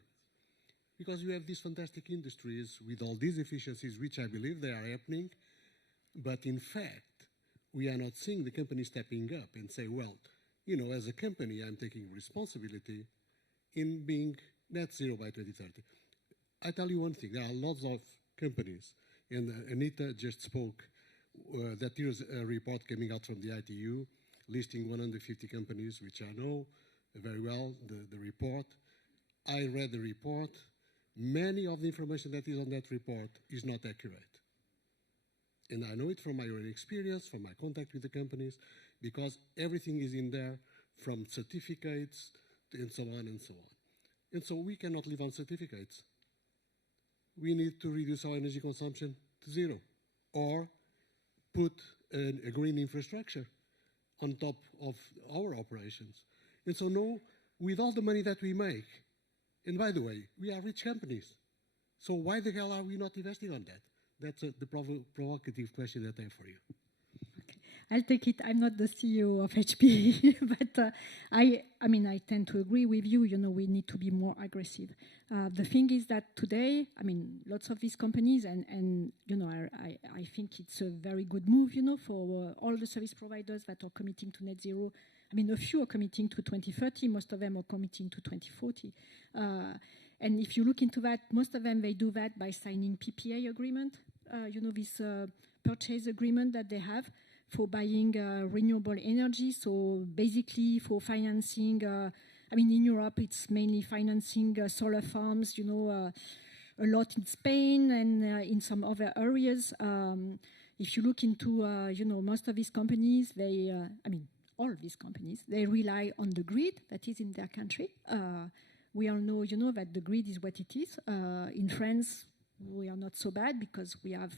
Because you have these fantastic industries with all these efficiencies, which I believe they are happening, but in fact, we are not seeing the company stepping up and say, well, as a company, I'm taking responsibility in being net zero by 2030. I tell you one thing, there are lots of companies, and Anita just spoke, that there's a report coming out from the ITU listing 150 companies, which I know very well, the report. I read the report. Many of the information that is on that report is not accurate. And I know it from my own experience, from my contact with the companies, because everything is in there, from certificates and so on and so on. And so we cannot live on certificates. We need to reduce our energy consumption to zero, or put a green infrastructure on top of our operations. And so no, with all the money that we make, and by the way, we are rich companies, so why the hell are we not investing on that? That's the provocative question that I have for you. Okay. I'll take it. I'm not the CEO of HP, but I tend to agree with you. We need to be more aggressive. The thing is that today, lots of these companies, and I think it's a very good move, for all the service providers that are committing to net zero. A few are committing to 2030. Most of them are committing to 2040. And if you look into that, most of them, they do that by signing PPA agreement, this purchase agreement that they have for buying renewable energy. So basically for financing, in Europe, it's mainly financing solar farms, a lot in Spain and in some other areas. If you look into, most of these companies, all of these companies, they rely on the grid that is in their country. We all know, that the grid is what it is. In France, we are not so bad because we have,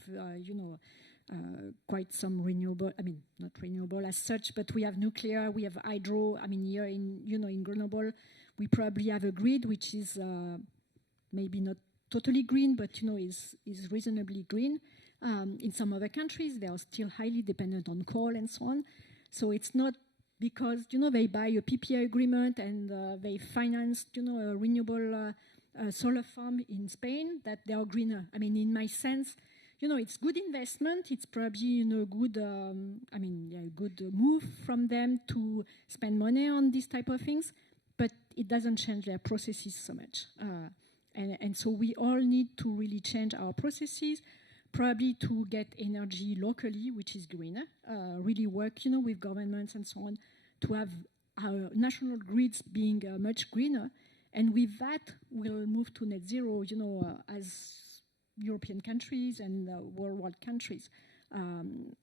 quite some renewable, not renewable as such, but we have nuclear, we have hydro. Here in Grenoble, we probably have a grid which is maybe not totally green, but, is reasonably green. In some other countries, they are still highly dependent on coal and so on. So it's not because, they buy a PPA agreement and they finance, a renewable solar farm in Spain that they are greener. In my sense, it's good investment. It's probably, good, good move from them to spend money on these type of things, but it doesn't change their processes so much. And so we all need to really change our processes, probably to get energy locally, which is greener, really work, with governments and so on, to have our national grids being much greener. And with that, we'll move to net zero, as European countries and worldwide countries. And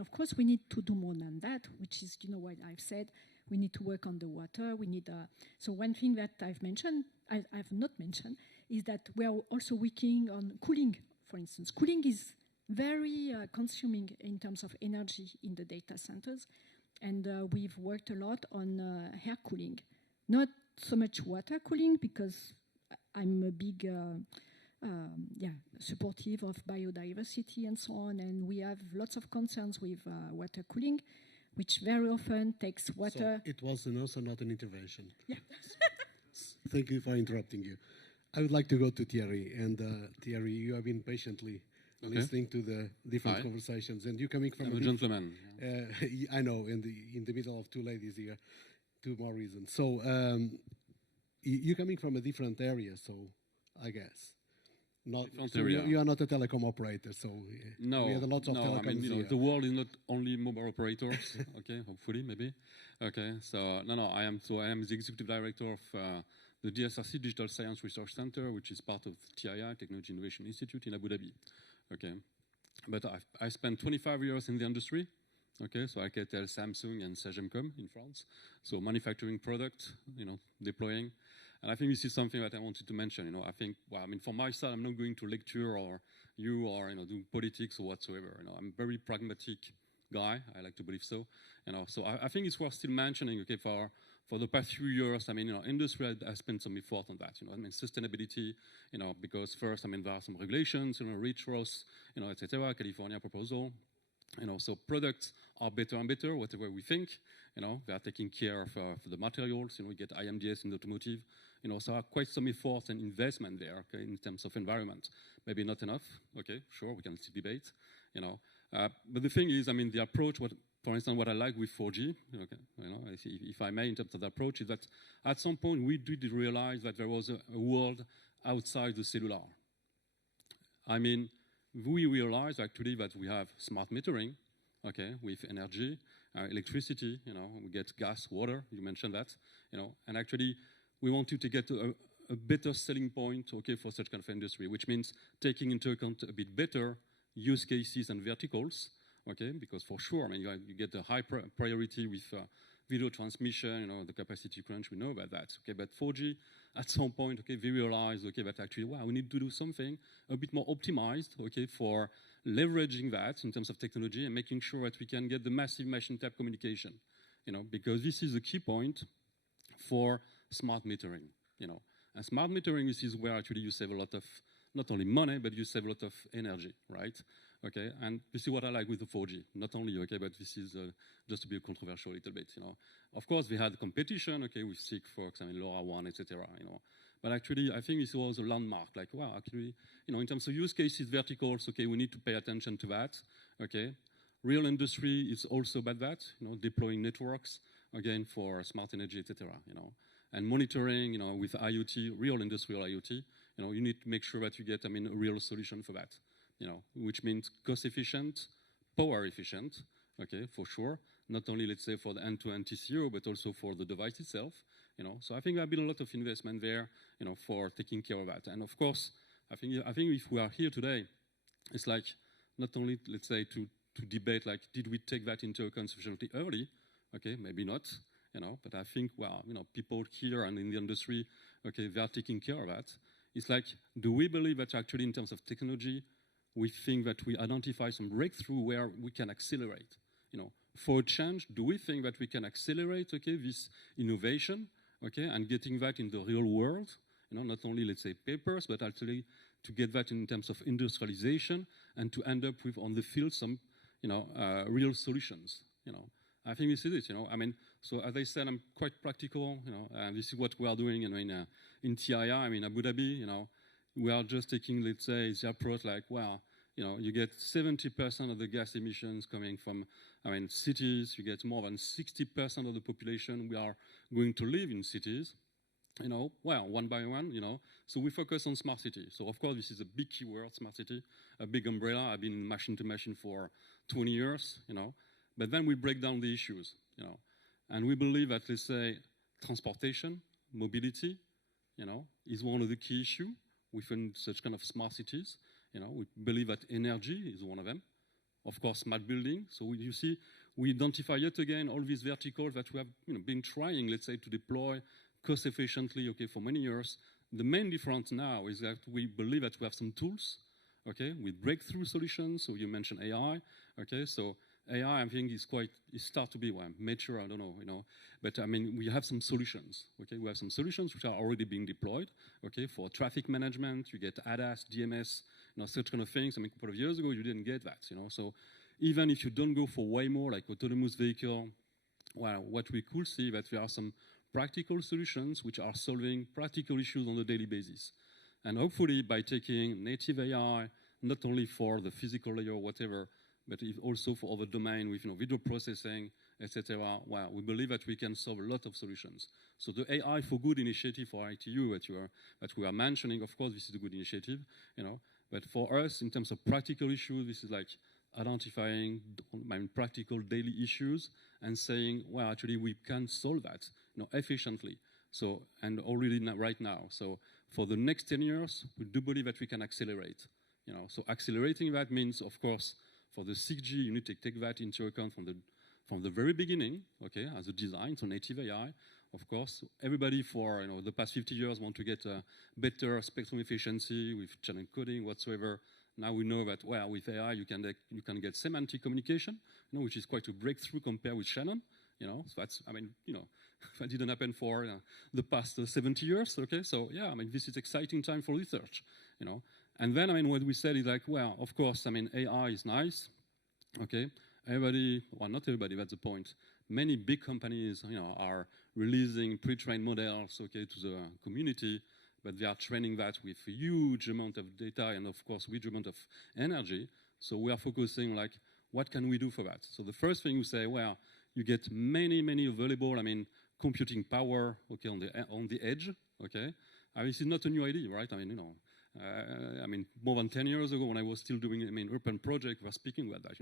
of course, we need to do more than that, which is, what I've said. We need to work on the water. We need. So one thing that I've mentioned, I have not mentioned is that we are also working on cooling, for instance. Cooling is very consuming in terms of energy in the data centers. And we've worked a lot on air cooling. Not so much water cooling, because I'm a big supportive of biodiversity and so on. And we have lots of concerns with water cooling, which very often takes water. So it was also not an intervention. Yeah. Thank you for interrupting you. I would like to go to Thierry. And Thierry, you have been patiently listening to the different conversations. And you coming from... I'm a gentleman. I know, in the middle of two ladies here, two more reasons. So you coming from a different area, so I guess. You are not a telecom operator, so no, we have lots of telecoms I mean, here. the world is not only mobile operators. Okay, hopefully, maybe. Okay, so no, I am the executive director of the DSRC Digital Science Research Center, which is part of TII, Technology Innovation Institute in Abu Dhabi. Okay, but I spent 25 years in the industry. Okay, so I can tell Samsung and Sagemcom in France. So manufacturing product, deploying. And I think this is something that I wanted to mention. I think, well, I mean, for my side, I'm not going to lecture or do politics or whatsoever. I'm a very pragmatic guy. I like to believe so. So I think it's worth still mentioning. Okay, for the past few years, I mean, industry has spent some effort on that. I mean, sustainability. Because first, I mean, there are some regulations. REACH, ROS, etc. California proposal. So products are better and better, whatever we think. They are taking care of the materials. We get IMDS in the automotive. So there are quite some effort and investment there, okay, in terms of environment. Maybe not enough. Okay, sure, we can still debate. But the thing is, I mean, the approach. For instance, what I like with 4G, okay, if I may, in terms of the approach, is that at some point we did realize that there was a world outside the cellular. I mean, we realize actually that we have smart metering, okay, with energy, electricity, we get gas, water, you mentioned that, and actually we want to get a better selling point, okay, for such kind of industry, which means taking into account a bit better use cases and verticals, okay, because for sure, I mean, you get a high priority with video transmission, the capacity crunch, we know about that, okay, but 4G, at some point, okay, we realize, okay, that actually, wow, we need to do something a bit more optimized, okay, for leveraging that in terms of technology and making sure that we can get the massive machine type communication, because this is a key point for smart metering, and smart metering, this is where actually you save a lot of, not only money, but you save a lot of energy, right? Okay, and this is what I like with the 4G. Not only, okay, but this is just to be controversial a little bit, Of course, we had competition, okay, with Sigfox, I mean, LoRaWAN, etc., But actually, I think this was a landmark. Like, wow, actually, in terms of use cases, verticals, okay, we need to pay attention to that, okay. Real industry is also about that, deploying networks, again, for smart energy, etc., And monitoring, with IoT, real industrial IoT, you need to make sure that you get, I mean, a real solution for that, which means cost efficient, power efficient, okay, for sure. Not only, let's say, for the end-to-end TCO, but also for the device itself, So I think there have been a lot of investment there, for taking care of that. And of course, I think if we are here today, it's like not only, let's say, to debate, like, did we take that into account sufficiently early? Okay, maybe not, but I think, well, people here and in the industry, okay, they are taking care of that. It's like, do we believe that actually in terms of technology, we think that we identify some breakthrough where we can accelerate, For a change, do we think that we can accelerate, okay, this innovation, okay, and getting that in the real world, not only, let's say, papers, but actually to get that in terms of industrialization and to end up with, on the field, some, real solutions, I think this is it, I mean, so as I said, I'm quite practical, and this is what we are doing, in TII, I mean, Abu Dhabi, we are just taking, let's say, the approach like, well, you get 70% of the gas emissions coming from, cities, you get more than 60% of the population we are going to live in cities, well, one by one, so we focus on smart city. So of course, this is a big keyword, smart city, a big umbrella. I've been machine to machine for 20 years, but then we break down the issues, and we believe that, let's say, transportation, mobility, is one of the key issues within such kind of smart cities. We believe that energy is one of them. Of course, smart building. So you see, we identify yet again all these verticals that we have been trying, let's say, to deploy cost efficiently, okay, for many years. The main difference now is that we believe that we have some tools, okay, with breakthrough solutions. So you mentioned AI, okay, so AI, I think, is start to be mature. I don't know, but I mean, we have some solutions. Okay, we have some solutions which are already being deployed. Okay, for traffic management, you get ADAS, DMS, such kind of things. I mean, a couple of years ago, you didn't get that. So even if you don't go for way more like autonomous vehicle, well, what we could see that there are some practical solutions which are solving practical issues on a daily basis, and hopefully by taking native AI, not only for the physical layer or whatever, but also for other domain with video processing, etc. Well, we believe that we can solve a lot of solutions. So the AI for Good initiative for ITU that we are mentioning, of course, this is a good initiative, But for us, in terms of practical issues, this is like identifying practical daily issues and saying, well, actually, we can solve that, efficiently. So, and already right now. So for the next 10 years, we do believe that we can accelerate. So accelerating that means, of course, for the 6G, you need to take that into account from the very beginning, okay, as a design, so native AI. Of course, everybody for the past 50 years want to get a better spectrum efficiency with channel coding whatsoever. Now we know that, well, with AI, you can get semantic communication, which is quite a breakthrough compared with Shannon. So that's, that didn't happen for the past 70 years, okay? So yeah, this is exciting time for research, And then, what we said is like, well, of course, AI is nice, okay? Everybody, well, not everybody, that's the point. Many big companies, are releasing pre-trained models, okay, to the community, but they are training that with a huge amount of data and, of course, huge amount of energy. So we are focusing, like, what can we do for that? So the first thing you say, well, you get many available, computing power, okay, on the edge, okay? This is not a new idea, right? More than 10 years ago when I was still doing, urban project, we were speaking about that,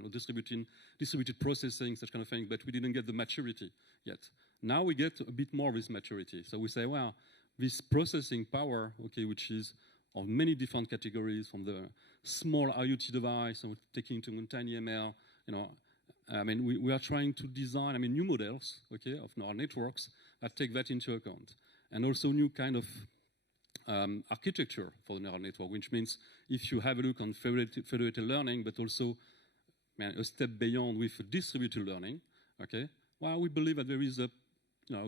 distributed processing, such kind of thing, but we didn't get the maturity yet. Now we get a bit more of this maturity. So we say, well, this processing power, okay, which is of many different categories, from the small IoT device, so taking into tiny ML, we are trying to design, new models, okay, of neural networks that take that into account. And also new kind of architecture for the neural network, which means if you have a look on federated learning, but also a step beyond with distributed learning, okay, well, we believe that there is a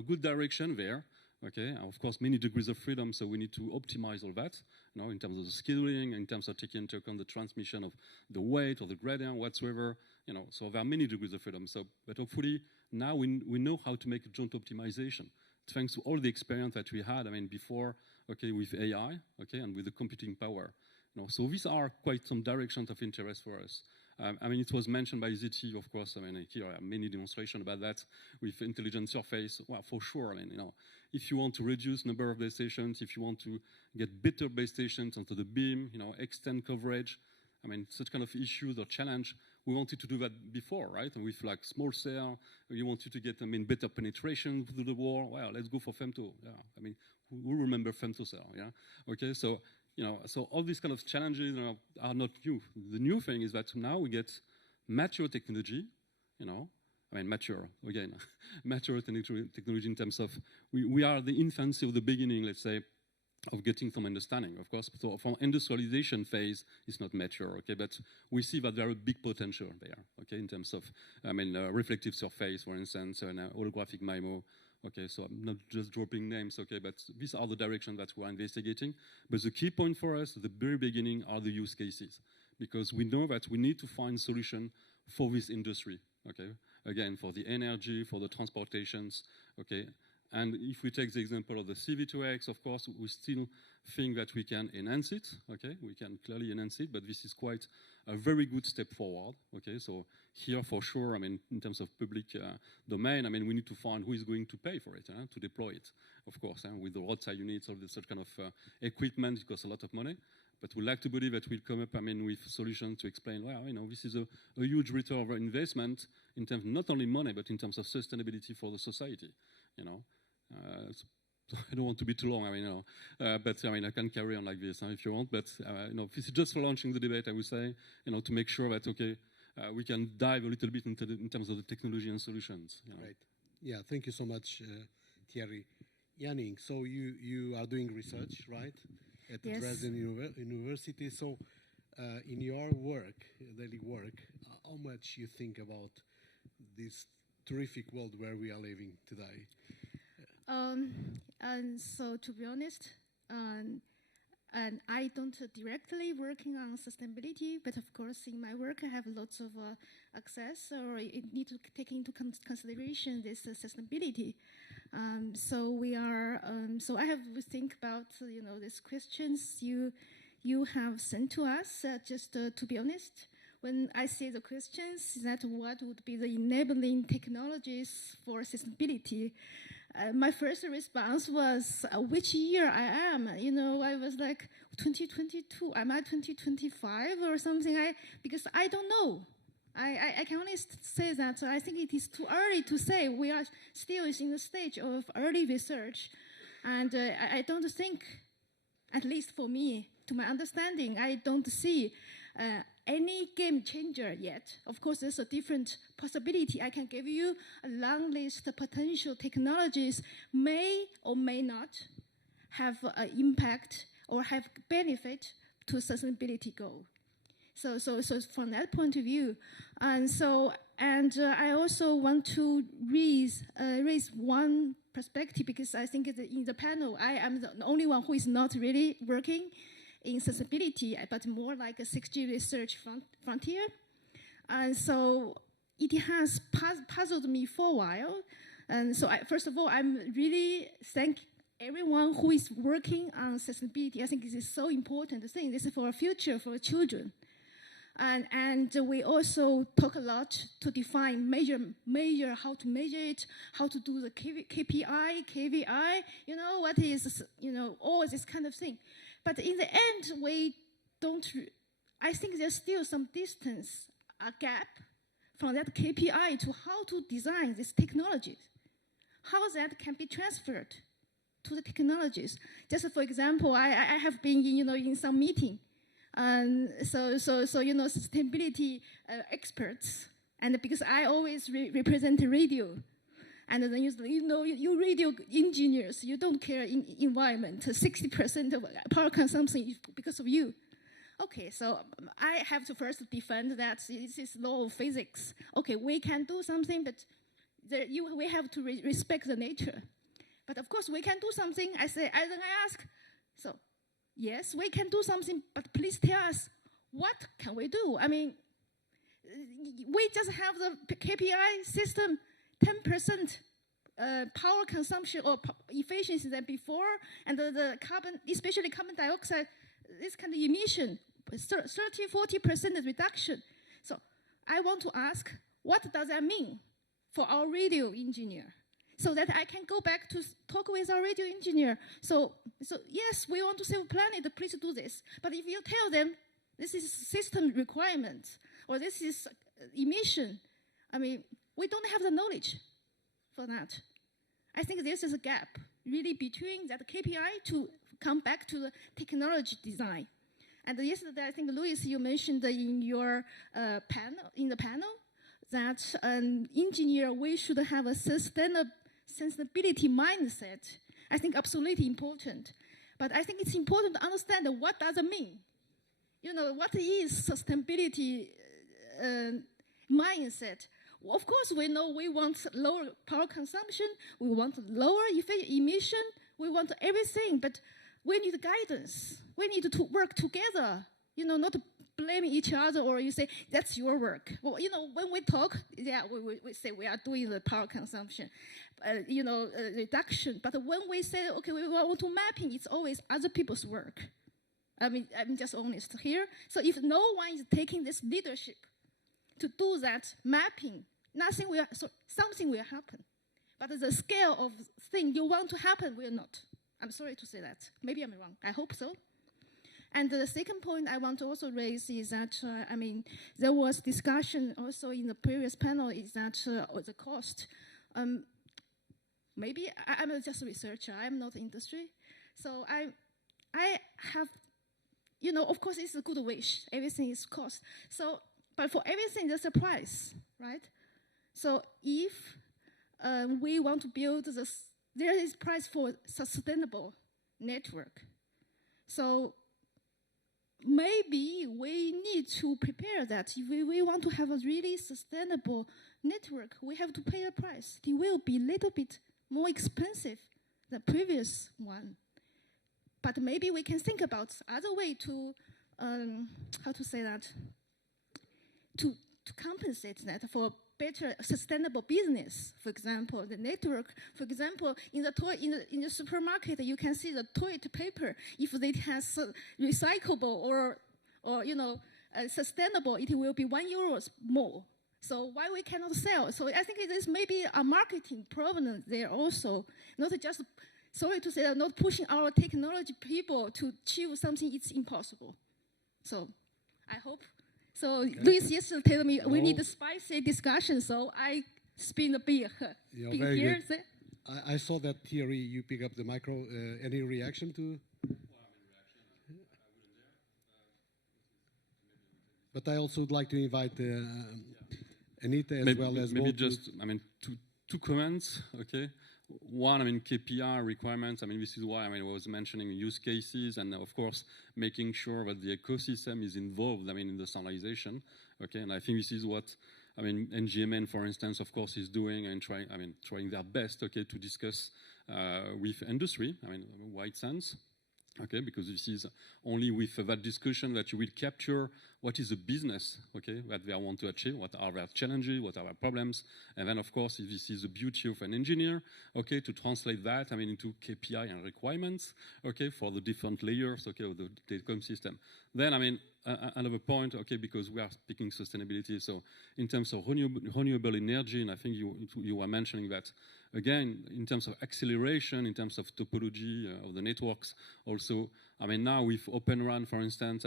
good direction there, okay, of course, many degrees of freedom, so we need to optimize all that, in terms of the scheduling, in terms of taking into account the transmission of the weight or the gradient, whatsoever, so there are many degrees of freedom. So, but hopefully now we know how to make a joint optimization, thanks to all the experience that we had, before, okay, with AI, okay, and with the computing power. So these are quite some directions of interest for us. It was mentioned by ZT, of course. Here are many demonstrations about that with intelligent surface. Well, for sure. If you want to reduce number of base stations, if you want to get better base stations onto the beam, extend coverage, such kind of issues or challenge, we wanted to do that before, right? And with like small cell, you wanted to get, better penetration through the wall. Well, let's go for femto. Yeah, who remember femtocell? Yeah. Okay, so. So all these kind of challenges are not new. The new thing is that now we get mature technology, mature, again, mature technology in terms of, we are the infancy of the beginning, let's say, of getting some understanding, of course. So from industrialization phase, it's not mature, okay, but we see that there are big potential there, okay, in terms of, reflective surface, for instance, and holographic MIMO. Okay, so I'm not just dropping names, okay, but these are the directions that we're investigating. But the key point for us at the very beginning are the use cases, because we know that we need to find solution for this industry, okay? Again, for the energy, for the transportations, okay? And if we take the example of the CV2X, of course, we still think that we can enhance it, okay? We can clearly enhance it, but this is quite a very good step forward, okay? So here, for sure, in terms of public domain, we need to find who is going to pay for it, to deploy it, of course, with the roadside units, all this sort kind of equipment. It costs a lot of money, but we like to believe that we'll come up, with solutions to explain, well, this is a huge return of investment in terms of not only money, but in terms of sustainability for the society, I don't want to be too long, but I can carry on like this if you want. But this is just for launching the debate, I would say, to make sure that we can dive a little bit into in terms of the technology and solutions. Right. Yeah. Thank you so much, Thierry. Yanning, so you are doing research, right, at the Yes. Dresden University. So in your work, daily work, how much you think about this terrific world where we are living today? And so to be honest, and I don't directly working on sustainability, but of course in my work I have lots of access, or it need to take into consideration this sustainability. So we are. So I have to think about these questions you have sent to us. Just to be honest, when I see the questions, that what would be the enabling technologies for sustainability? My first response was, which year I am? I was like, 2022, am I 2025 or something? Because I don't know. I can only say that I think it is too early to say. We are still in the stage of early research. And I don't think, at least for me, to my understanding, I don't see any game changer yet. Of course, there's a different possibility. I can give you a long list of potential technologies may or may not have an impact or have benefit to sustainability goal. So from that point of view, I also want to raise one perspective, because I think in the panel I am the only one who is not really working in sustainability, but more like a 6G research frontier. And so it has puzzled me for a while. And so first of all, I'm really thank everyone who is working on sustainability. I think this is so important thing. This is for our future, for our children. And we also talk a lot to define, measure how to measure it, how to do the KPI, KVI, what is, all this kind of thing. But in the end, we don't, I think there's still some distance, a gap from that KPI to how to design these technologies, how that can be transferred to the technologies. Just for example, I have been, in some meeting, so sustainability experts, and because I always represent radio, and then you radio engineers, you don't care in environment. 60% of power consumption is because of you. Okay, so I have to first defend that this is law of physics. Okay, we can do something, but we have to respect the nature. But of course, we can do something. Then I ask, so yes, we can do something, but please tell us, what can we do? I mean, we just have the KPI system, 10% power consumption or efficiency than before, and the carbon, especially carbon dioxide, this kind of emission, 30-40% reduction. So I want to ask, what does that mean for our radio engineer? So that I can go back to talk with our radio engineer. So yes, we want to save planet, please do this. But if you tell them this is system requirement or this is emission, I mean, we don't have the knowledge for that. I think this is a gap really between that KPI to come back to the technology design. And yesterday, I think, Louis, you mentioned in your panel, that an engineer, we should have a sustainability mindset. I think absolutely important. But I think it's important to understand what does it mean. What is sustainability mindset? Well, of course, we know we want lower power consumption, we want lower emission, we want everything, but we need guidance. We need to work together, not blame each other, or you say, that's your work. Well, when we talk, yeah, we say we are doing the power consumption, reduction. But when we say, okay, we want to mapping, it's always other people's work. I mean, I'm just honest here. So if no one is taking this leadership to do that mapping, something will happen. But the scale of thing you want to happen will not. I'm sorry to say that. Maybe I'm wrong. I hope so. And the second point I want to also raise is that, there was discussion also in the previous panel is that the cost. Maybe I'm just a researcher. I'm not industry. So I have, of course, it's a good wish. Everything is cost. So, but for everything, there's a price, right? So if we want to build this there is price for sustainable network. So maybe we need to prepare that. If we want to have a really sustainable network, we have to pay a price. It will be a little bit more expensive than the previous one. But maybe we can think about other way to, how to say that, to compensate that for better sustainable business. For example, the network. For example, in the supermarket, you can see the toilet paper. If it has recyclable or sustainable, it will be €1 more. So why we cannot sell? So I think it is maybe a marketing problem there also. Not just, sorry to say that, not pushing our technology people to achieve something it's impossible. So I hope. So okay. Luis yesterday told me we need a spicy discussion, so I spin a beer. Yeah, very good. I saw that Thierry, you pick up the micro. Any reaction to? But I also would like to invite Anita as well as maybe just, two comments, okay? One, KPI requirements. This is why I was mentioning use cases and, of course, making sure that the ecosystem is involved, in the standardization, okay? And I think this is what, NGMN, for instance, of course, is doing and trying their best, okay, to discuss with industry, wide sense. Okay, because this is only with that discussion that you will capture what is the business, okay, that they want to achieve, what are their challenges, what are their problems, and then, of course, this is the beauty of an engineer, okay, to translate that, into KPI and requirements, okay, for the different layers, okay, of the telecom system. Then, another point, okay, because we are speaking sustainability, so in terms of renewable energy, and I think you were mentioning that, again, in terms of acceleration, in terms of topology of the networks, also, now with Open RAN, for instance,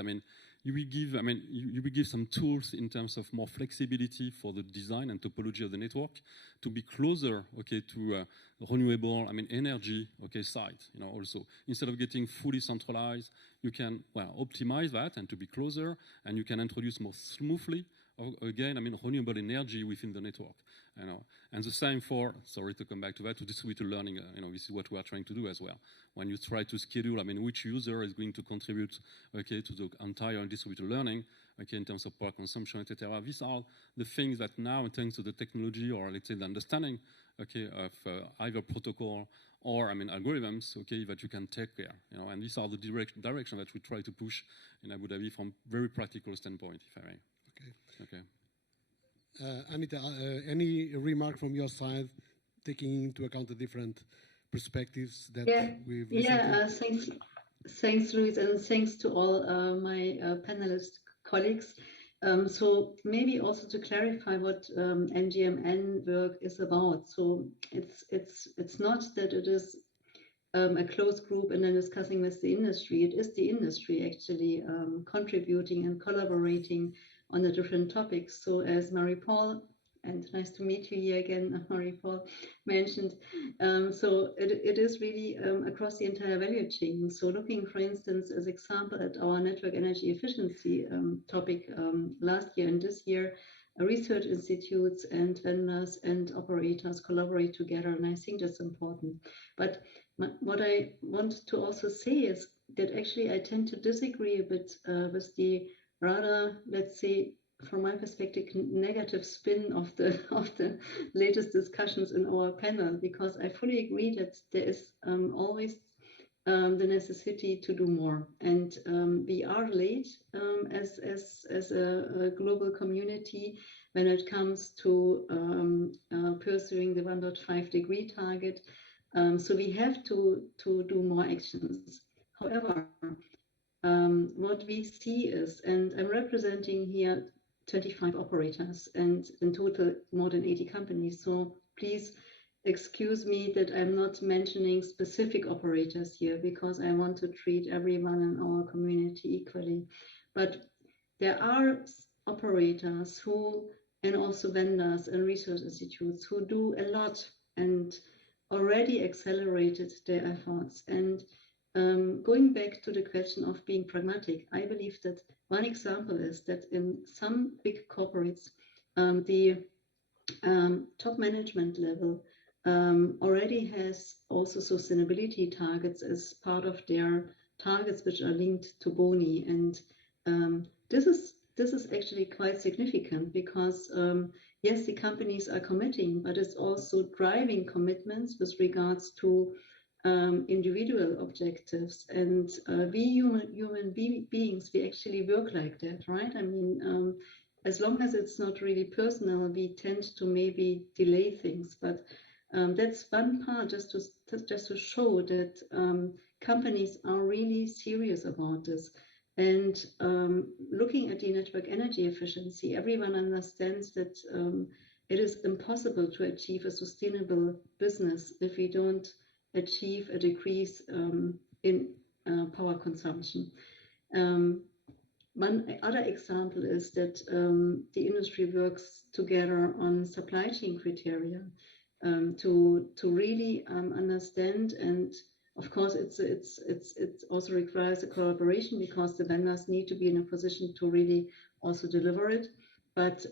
you will give some tools in terms of more flexibility for the design and topology of the network to be closer, okay, to renewable, energy, okay, side, also. Instead of getting fully centralized, you can, optimize that and to be closer, and you can introduce more smoothly, again, renewable energy within the network, And the same for, sorry to come back to that, to distributed learning, this is what we are trying to do as well. When you try to schedule, which user is going to contribute, okay, to the entire distributed learning, okay, in terms of power consumption, etc. These are the things that now, thanks to the technology or let's say the understanding, okay, of either protocol or algorithms, okay, that you can take care, And these are the direction that we try to push in Abu Dhabi from very practical standpoint, if I may. Okay. Anita, any remark from your side, taking into account the different perspectives that we've listened to? Thanks, Luis, and thanks to all my panelist colleagues. So maybe also to clarify what NGMN work is about. So it's not that it is a closed group and then discussing with the industry. It is the industry actually contributing and collaborating on the different topics. So as Marie-Paul, and nice to meet you here again, Marie-Paul mentioned, so it is really across the entire value chain. So looking, for instance, as example at our network energy efficiency topic last year and this year, research institutes and vendors and operators collaborate together, and I think that's important. But what I want to also say is that actually I tend to disagree a bit with the rather, let's say, from my perspective, negative spin of the latest discussions in our panel, because I fully agree that there is always the necessity to do more, and we are late as a global community when it comes to pursuing the 1.5 degree target. So we have to do more actions. However, what we see is, and I'm representing here 25 operators and in total more than 80 companies. So please excuse me that I'm not mentioning specific operators here because I want to treat everyone in our community equally. But there are operators who, and also vendors and research institutes who do a lot and already accelerated their efforts. And going back to the question of being pragmatic, I believe that one example is that in some big corporates, the top management level already has also sustainability targets as part of their targets, which are linked to BONI. And this is actually quite significant because yes, the companies are committing, but it's also driving commitments with regards to individual objectives. And we human beings, we actually work like that, right? I mean, as long as it's not really personal, we tend to maybe delay things. But that's one part, just to show that companies are really serious about this. And looking at the network energy efficiency, everyone understands that it is impossible to achieve a sustainable business if we don't achieve a decrease in power consumption. One other example is that the industry works together on supply chain criteria to really understand, and of course it also requires a collaboration because the vendors need to be in a position to really also deliver it. But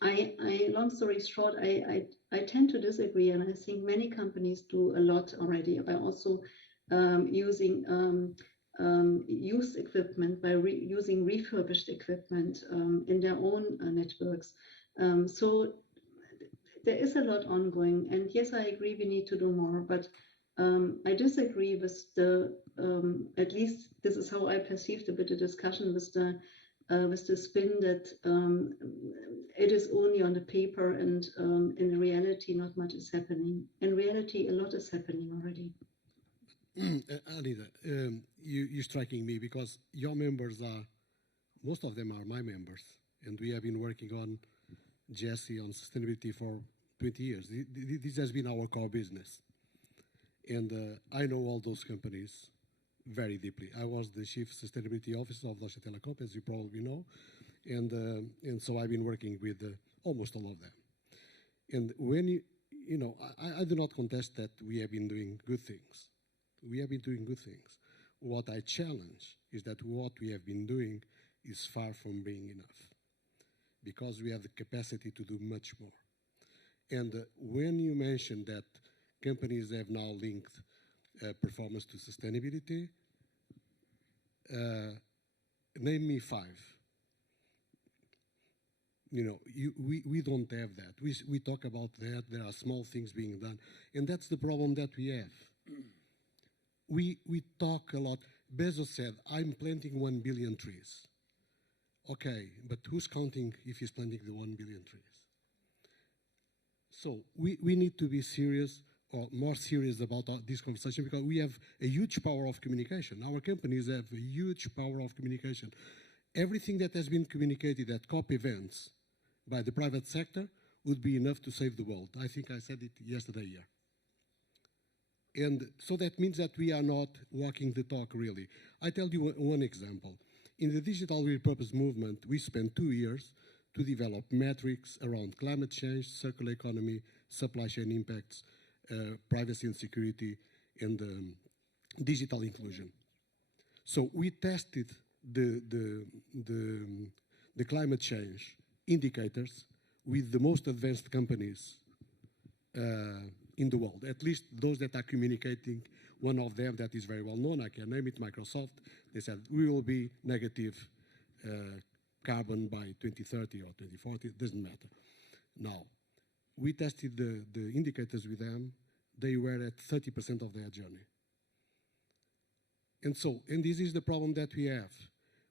I long story short, I tend to disagree, and I think many companies do a lot already by also using used equipment, by using refurbished equipment in their own networks. So there is a lot ongoing, and yes, I agree we need to do more, but I disagree with the, at least this is how I perceived a bit of discussion with the spin that it is only on the paper and in reality not much is happening. In reality, a lot is happening already. Anita, you're striking me because your members are, most of them are my members, and we have been working on GSE, on sustainability for 20 years. This has been our core business. And I know all those companies very deeply. I was the chief sustainability officer of Deutsche Telecom, as you probably know. And so I've been working with almost all of them. And when you know, I do not contest that we have been doing good things. We have been doing good things. What I challenge is that what we have been doing is far from being enough, because we have the capacity to do much more. And when you mention that companies have now linked performance to sustainability, name me 5. You know, we don't have that. We talk about that. There are small things being done. And that's the problem that we have. We talk a lot. Bezos said, I'm planting 1 billion trees. Okay, but who's counting if he's planting the 1 billion trees? So we need to be serious, or more serious about this conversation, because we have a huge power of communication. Our companies have a huge power of communication. Everything that has been communicated at COP events by the private sector would be enough to save the world. I think I said it yesterday here. And so that means that we are not walking the talk, really. I tell you one example. In the digital repurpose movement, we spent 2 years to develop metrics around climate change, circular economy, supply chain impacts, privacy and security, and digital inclusion. So we tested the climate change indicators with the most advanced companies in the world, at least those that are communicating. One of them that is very well known, I can name it, Microsoft. They said we will be negative carbon by 2030 or 2040, it doesn't matter. Now, we tested the indicators with them. They were at 30% of their journey. And this is the problem that we have.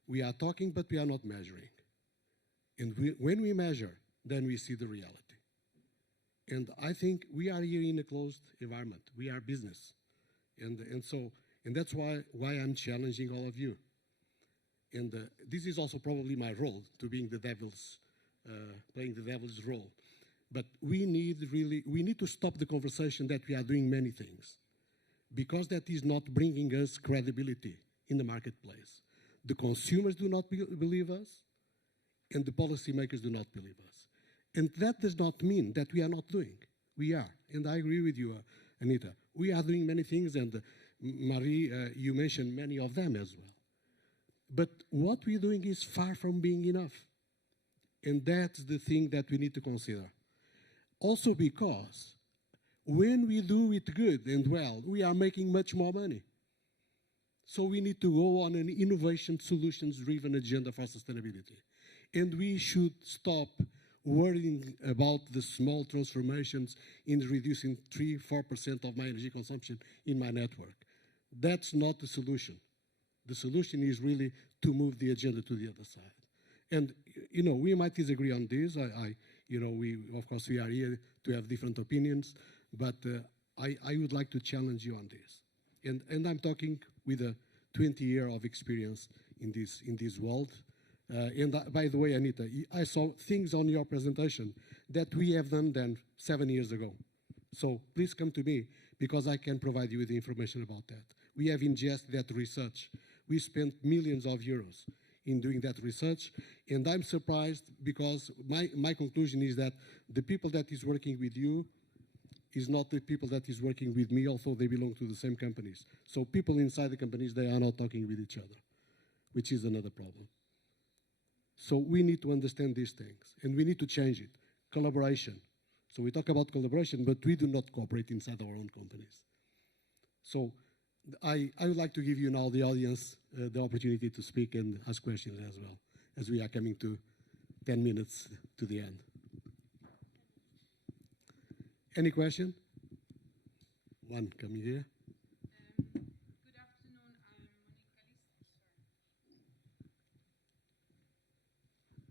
We are talking, but we are not measuring. And when we measure, then we see the reality. And I think we are here in a closed environment. We are business. And that's why I'm challenging all of you. And this is also probably my role, to being the devil's, playing the devil's role. But we need to stop the conversation that we are doing many things, because that is not bringing us credibility in the marketplace. The consumers do not believe us, and the policymakers do not believe us. And that does not mean that we are not doing. We are. And I agree with you, Anita. We are doing many things, and Marie, you mentioned many of them as well. But what we're doing is far from being enough. And that's the thing that we need to consider. Also because When we do it good and well, we are making much more money. So we need to go on an innovation solutions-driven agenda for sustainability. And we should stop worrying about the small transformations in reducing 3–4% of my energy consumption in my network. That's not the solution. The solution is really to move the agenda to the other side. And, you know, we might disagree on this. Of course, we are here to have different opinions, but I would like to challenge you on this. And I'm talking with a 20-year of experience in this world. By the way, Anita, I saw things on your presentation that we have done then 7 years ago. So please come to me, because I can provide you with the information about that. We have ingested that research. We spent millions of euros in doing that research, and I'm surprised because my conclusion is that the people that is working with you is not the people that is working with me, although they belong to the same companies. So people inside the companies, they are not talking with each other, which is another problem. So we need to understand these things, and we need to change it. Collaboration. So we talk about collaboration, but we do not cooperate inside our own companies. So I would like to give you now, the audience, the opportunity to speak and ask questions as well, as we are coming to 10 minutes to the end. Any question? One coming here. Good afternoon. I'm Monica Listi.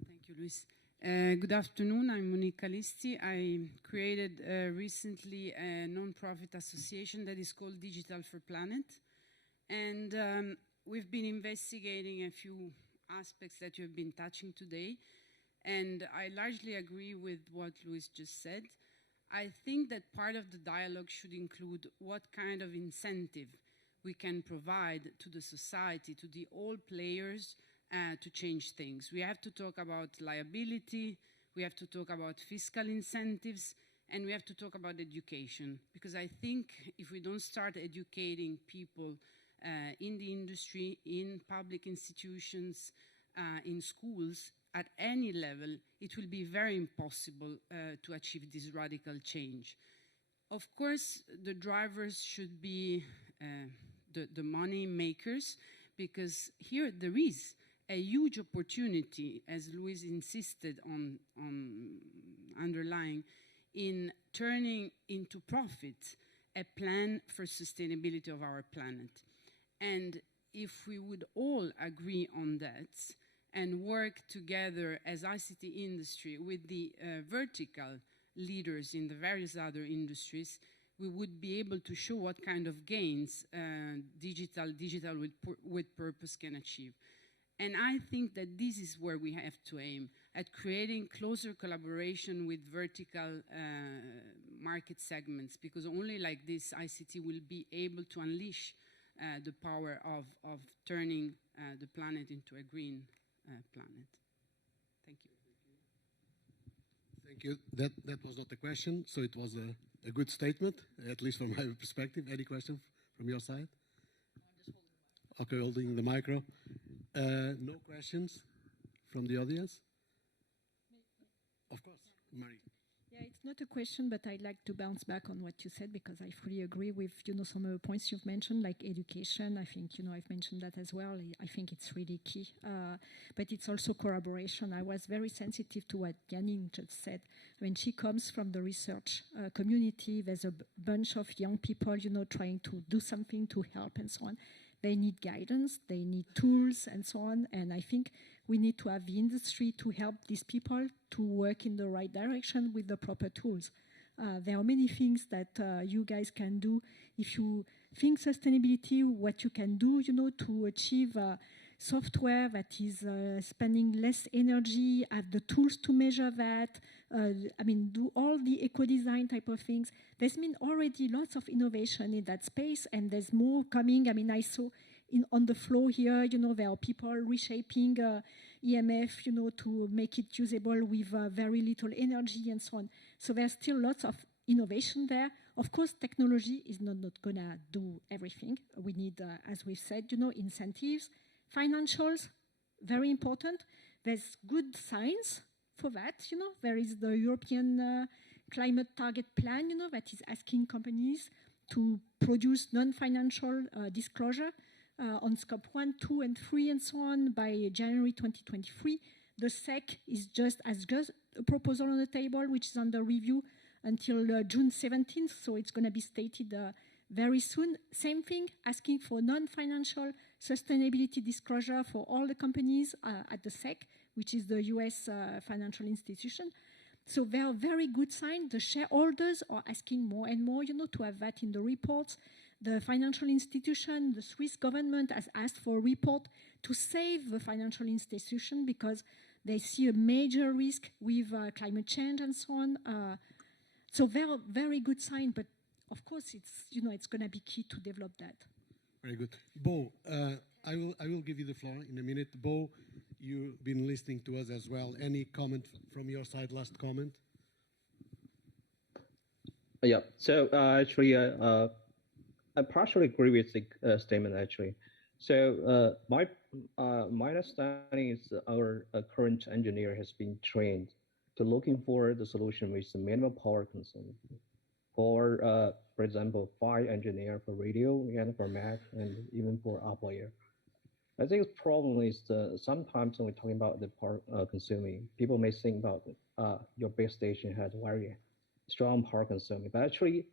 Thank you, Luis. Good afternoon. I'm Monica Listi. I created recently a non-profit association that is called Digital for Planet. And we've been investigating a few aspects that you've been touching today. And I largely agree with what Luis just said. I think that part of the dialogue should include what kind of incentive we can provide to the society, to the all players, to change things. We have to talk about liability, we have to talk about fiscal incentives, and we have to talk about education. Because I think if we don't start educating people in the industry, in public institutions, in schools, at any level, it will be very impossible to achieve this radical change. Of course, the drivers should be the money makers, because here there is a huge opportunity, as Luis insisted on underlying, in turning into profit a plan for sustainability of our planet. And if we would all agree on that and work together as ICT industry with the vertical leaders in the various other industries, we would be able to show what kind of gains digital with purpose can achieve. And I think that this is where we have to aim, at creating closer collaboration with vertical market segments, because only like this ICT will be able to unleash the power of turning the planet into a green planet. Thank you. Thank you. That was not a question, so it was a good statement, at least from my perspective. Any question from your side? Okay, holding the micro. No questions from the audience? Of course, Marie. Yeah, it's not a question, but I'd like to bounce back on what you said, because I fully agree with, some of the points you've mentioned, like education. I think, I've mentioned that as well. I think it's really key. But it's also collaboration. I was very sensitive to what Janine just said. I mean, she comes from the research community. There's a bunch of young people, trying to do something to help and so on. They need guidance, they need tools and so on. And I think we need to have the industry to help these people to work in the right direction with the proper tools. There are many things that you guys can do. If you think sustainability, what you can do, to achieve software that is spending less energy, have the tools to measure that, do all the eco-design type of things. There's been already lots of innovation in that space, and there's more coming. I saw on the floor here, there are people reshaping EMF, to make it usable with very little energy and so on. So there's still lots of innovation there. Of course, technology is not going to do everything. We need, as we've said, incentives. Financials, very important. There's good science for that. There is the European climate target plan, that is asking companies to produce non-financial disclosure on scope 1, 2, and 3, and so on by January 2023. The SEC has just a proposal on the table, which is under review until June 17th, so it's going to be stated very soon. Same thing, asking for non-financial sustainability disclosure for all the companies at the SEC, which is the US financial institution. So they are very good signs. The shareholders are asking more and more, to have that in the reports. The financial institution, the Swiss government has asked for a report to save the financial institution because they see a major risk with climate change and so on. So they are very good signs, but of course, it's going to be key to develop that. Very good. Bo, I will give you the floor in a minute. Bo, you've been listening to us as well. Any comment from your side, last comment? Yeah, so actually, I partially agree with the statement, actually. So my understanding is our current engineer has been trained to looking for the solution with the minimal power consumption. For example, fire engineer for radio and for Mac and even for up layer. I think the problem is sometimes when we're talking about the power consuming, people may think about your base station has very strong power consuming, but actually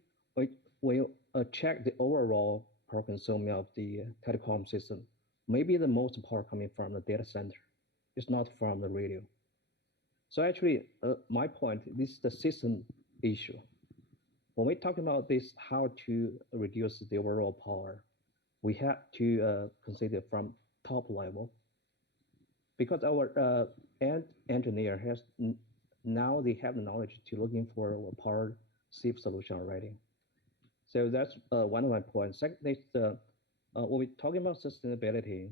when you check the overall power consuming of the telecom system, maybe the most power coming from the data center. It's not from the radio. So actually, my point, this is the system issue. When we talk about this, how to reduce the overall power, we have to consider from top level, because our end engineer has now they have the knowledge to looking for a power safe solution already. So that's one of my points. Second is when we're talking about sustainability,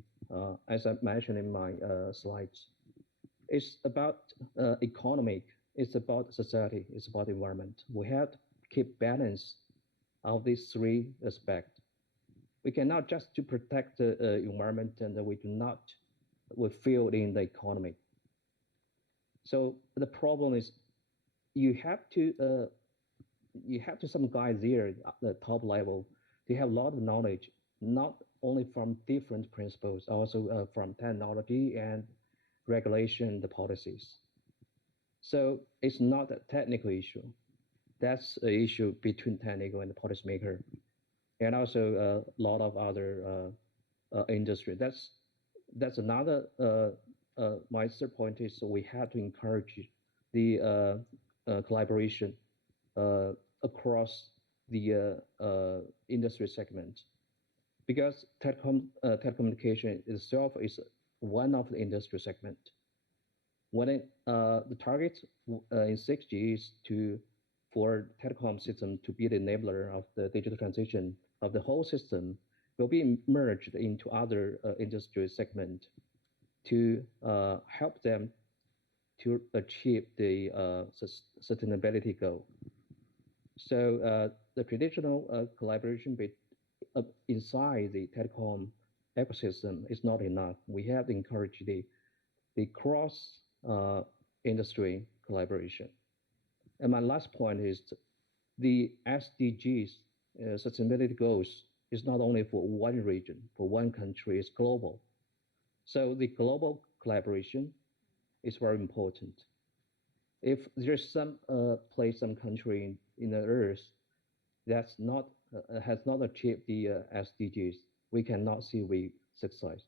as I mentioned in my slides, it's about economic, it's about society, it's about environment. We have to keep balance of these three aspects. We cannot just to protect the environment and we do not we fail in the economy. So the problem is you have to some guys there at the top level. They have a lot of knowledge, not only from different principles, also from technology and regulation, the policies. So it's not a technical issue. That's an issue between technical and the policymaker, and also a lot of other industry. That's another. My third point is we have to encourage the collaboration across the industry segment, because telecommunication itself is one of the industry segment. When the target in 6G is for telecom system to be the enabler of the digital transition of the whole system, will be merged into other industry segment to help them to achieve the sustainability goal. So the traditional collaboration inside the telecom ecosystem is not enough. We have to encourage the cross industry collaboration. And my last point is the SDGs, sustainability goals, is not only for one region, for one country, it's global. So the global collaboration is very important. If there's some place, some country in the earth that's not has not achieved the SDGs, we cannot see we success.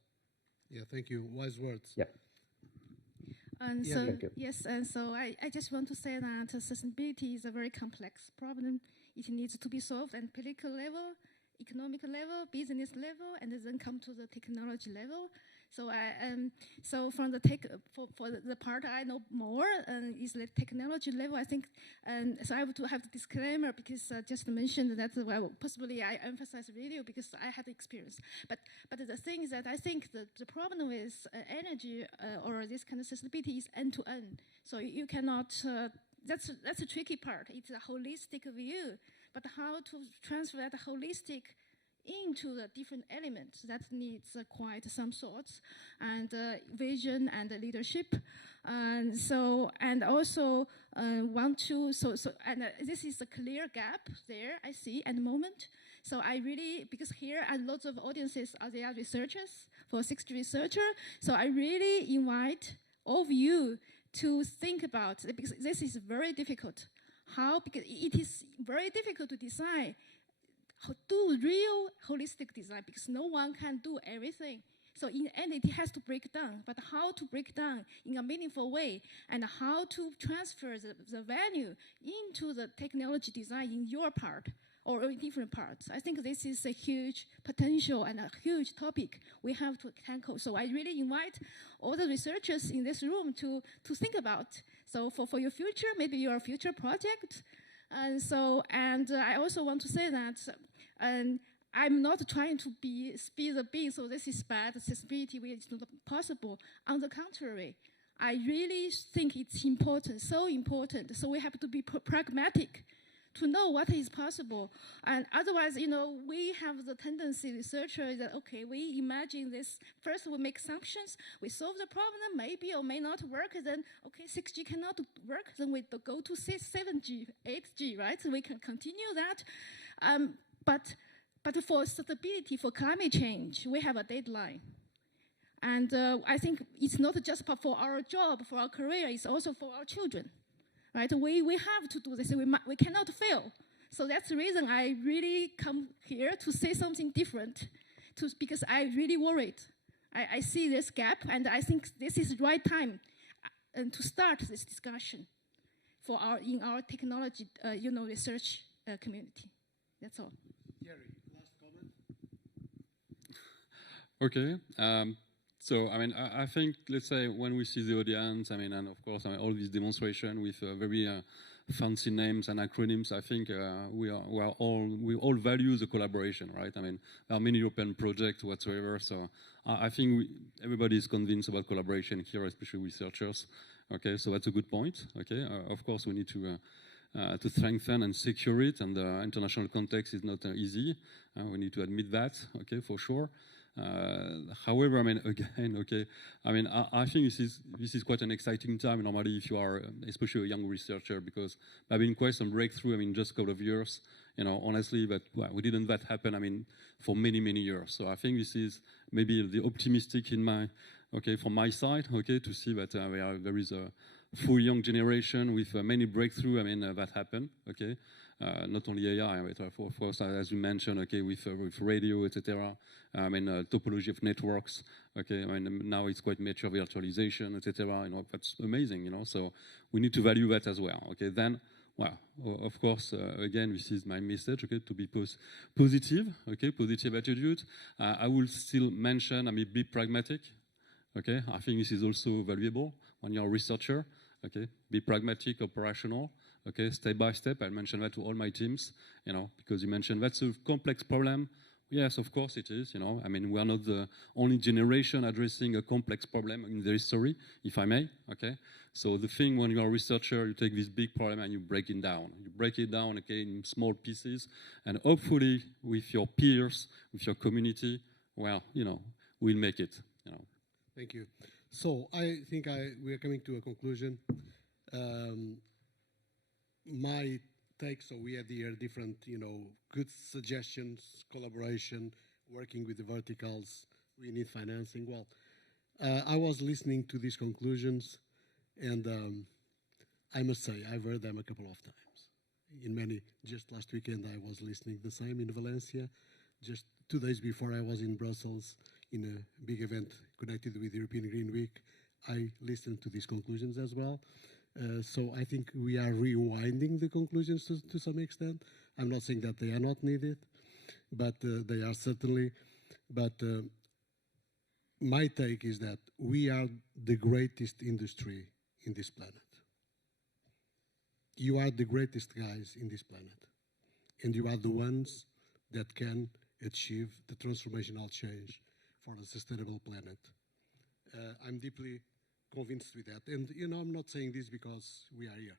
Yeah, thank you. Wise words. Yeah. And Yeah, so, thank you. yes, and so I just want to say that sustainability is a very complex problem. It needs to be solved at political level, economic level, business level, and then come to the technology level. So so from the for the part I know more is the technology level. I think, so I have to have the disclaimer because just mentioned that well, possibly I emphasize radio because I had the experience. But the thing is that I think the problem with energy or this kind of sustainability is end to end. So you cannot. That's a tricky part. It's a holistic view, but how to transfer that holistic into the different elements that needs quite some sorts and vision and leadership. And so, and also want to, and this is a clear gap there, I see at the moment. So I really, because here are lots of audiences, they are researchers, for 6G researcher. So I really invite all of you to think about, because this is very difficult. How, because it is very difficult to design, do real holistic design, because no one can do everything. So in the end, it has to break down, but how to break down in a meaningful way and how to transfer the value into the technology design in your part or in different parts. I think this is a huge potential and a huge topic we have to tackle. So I really invite all the researchers in this room to think about. So for your future, maybe your future project. And so, and I also want to say that I'm not trying to be the bee, so this is bad, accessibility is not possible. On the contrary, I really think it's important, so important. So we have to be pragmatic to know what is possible. And otherwise, you know, we have the tendency, researchers, that, okay, we imagine this, first we make assumptions, we solve the problem, maybe or may not work, then, okay, 6G cannot work, then we go to 7G, 8G, right? So we can continue that. But for sustainability, for climate change, we have a deadline. And I think it's not just for our job, for our career, it's also for our children. Right? We have to do this. We cannot fail. So that's the reason I really come here to say something different, because I really worried. I see this gap, and I think this is the right time to start this discussion in our technology, research community. That's all. Gary, last comment. Okay. So, I mean, I think, let's say, when we see the audience, I mean, and of course, I mean, all these demonstrations with very fancy names and acronyms, I think we all value the collaboration, right? I mean, there are many European projects whatsoever, so I think everybody is convinced about collaboration here, especially researchers. Okay, so that's a good point. Okay, of course, we need to strengthen and secure it, and the international context is not easy. We need to admit that, okay, for sure. However, I mean, again, okay, I mean, I think this is quite an exciting time normally if you are, especially a young researcher, because there have been quite some breakthrough, I mean, just a couple of years, you know, honestly, but well, we didn't that happen, I mean, for many, many years. So I think this is maybe the optimistic in my, okay, from my side, okay, to see that there is a full young generation with many breakthrough, I mean, that happen, okay. Not only AI, but of course, as you mentioned, okay, with radio, etc. I mean, topology of networks. Okay, I mean, now it's quite mature virtualization, etc. You know, that's amazing. You know, so we need to value that as well. Okay, then, well, of course, again, this is my message. Okay, to be positive. Okay, positive attitude. I will still mention, I mean, be pragmatic. Okay, I think this is also valuable when you're a researcher. Okay, be pragmatic, operational. Okay, step by step. I mentioned that to all my teams, you know, because you mentioned that's a complex problem. Yes, of course it is, you know. I mean, we are not the only generation addressing a complex problem in the history, if I may, okay? So the thing when you're a researcher, you take this big problem and you break it down. You break it down, okay, in small pieces, and hopefully with your peers, with your community, well, you know, we'll make it, you know. Thank you. So I think we are coming to a conclusion. My take, so we had here different, you know, good suggestions, collaboration, working with the verticals, we need financing. Well, I was listening to these conclusions, and I must say, I've heard them a couple of times. Just last weekend I was listening the same in Valencia. Just 2 days before I was in Brussels in a big event connected with European Green Week. I listened to these conclusions as well. So I think we are rewinding the conclusions to some extent. I'm not saying that they are not needed, but they are certainly. But my take is that we are the greatest industry in this planet. You are the greatest guys in this planet. And you are the ones that can achieve the transformational change for a sustainable planet. I'm deeply convinced with that. And, you know, I'm not saying this because we are here.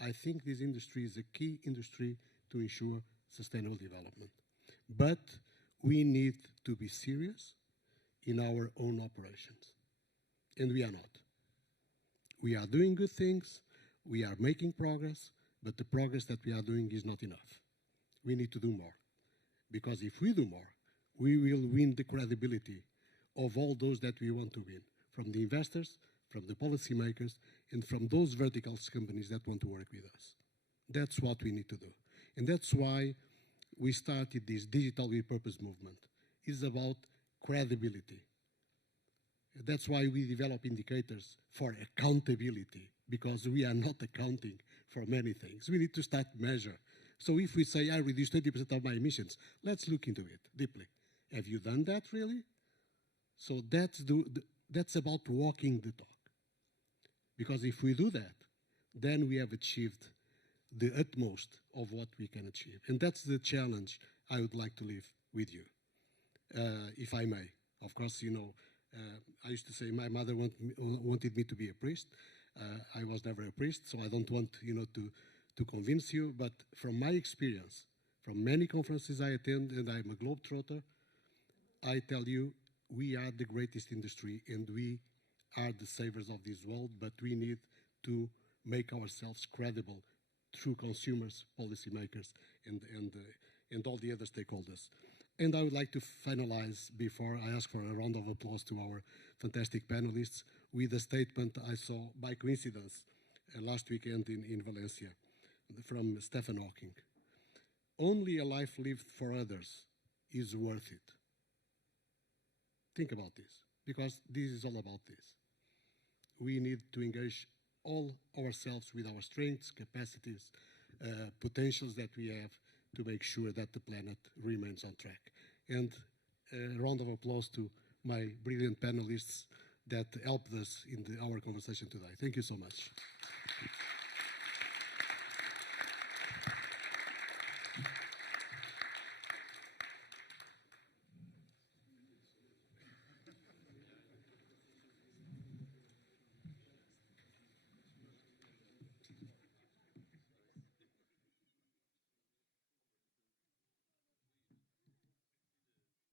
I think this industry is a key industry to ensure sustainable development. But we need to be serious in our own operations. And we are not. we are doing good things, we are making progress, but the progress that we are doing is not enough. We need to do more. Because if we do more, we will win the credibility of all those that we want to win, from the investors, from the policymakers, and from those verticals companies that want to work with us. That's what we need to do. And that's why we started this digital with purpose movement. It's about credibility. That's why we develop indicators for accountability, because we are not accounting for many things. We need to start measure. So if we say, I reduced 20% of my emissions, let's look into it deeply. Have you done that really? So that's about walking the talk. Because if we do that, then we have achieved the utmost of what we can achieve. And that's the challenge I would like to leave with you, if I may. Of course, you know, I used to say my mother wanted me to be a priest. I was never a priest, so I don't want, you know, to convince you. But from my experience, from many conferences I attend, and I'm a globetrotter, I tell you, we are the greatest industry, and we are the savers of this world, but we need to make ourselves credible through consumers, policymakers, and all the other stakeholders. And I would like to finalize, before I ask for a round of applause to our fantastic panelists, with a statement I saw by coincidence last weekend in Valencia from Stephen Hawking. Only a life lived for others is worth it. Think about this, because this is all about this. We need to engage all ourselves with our strengths, capacities, potentials that we have to make sure that the planet remains on track. And a round of applause to my brilliant panelists that helped us in our conversation today. Thank you so much.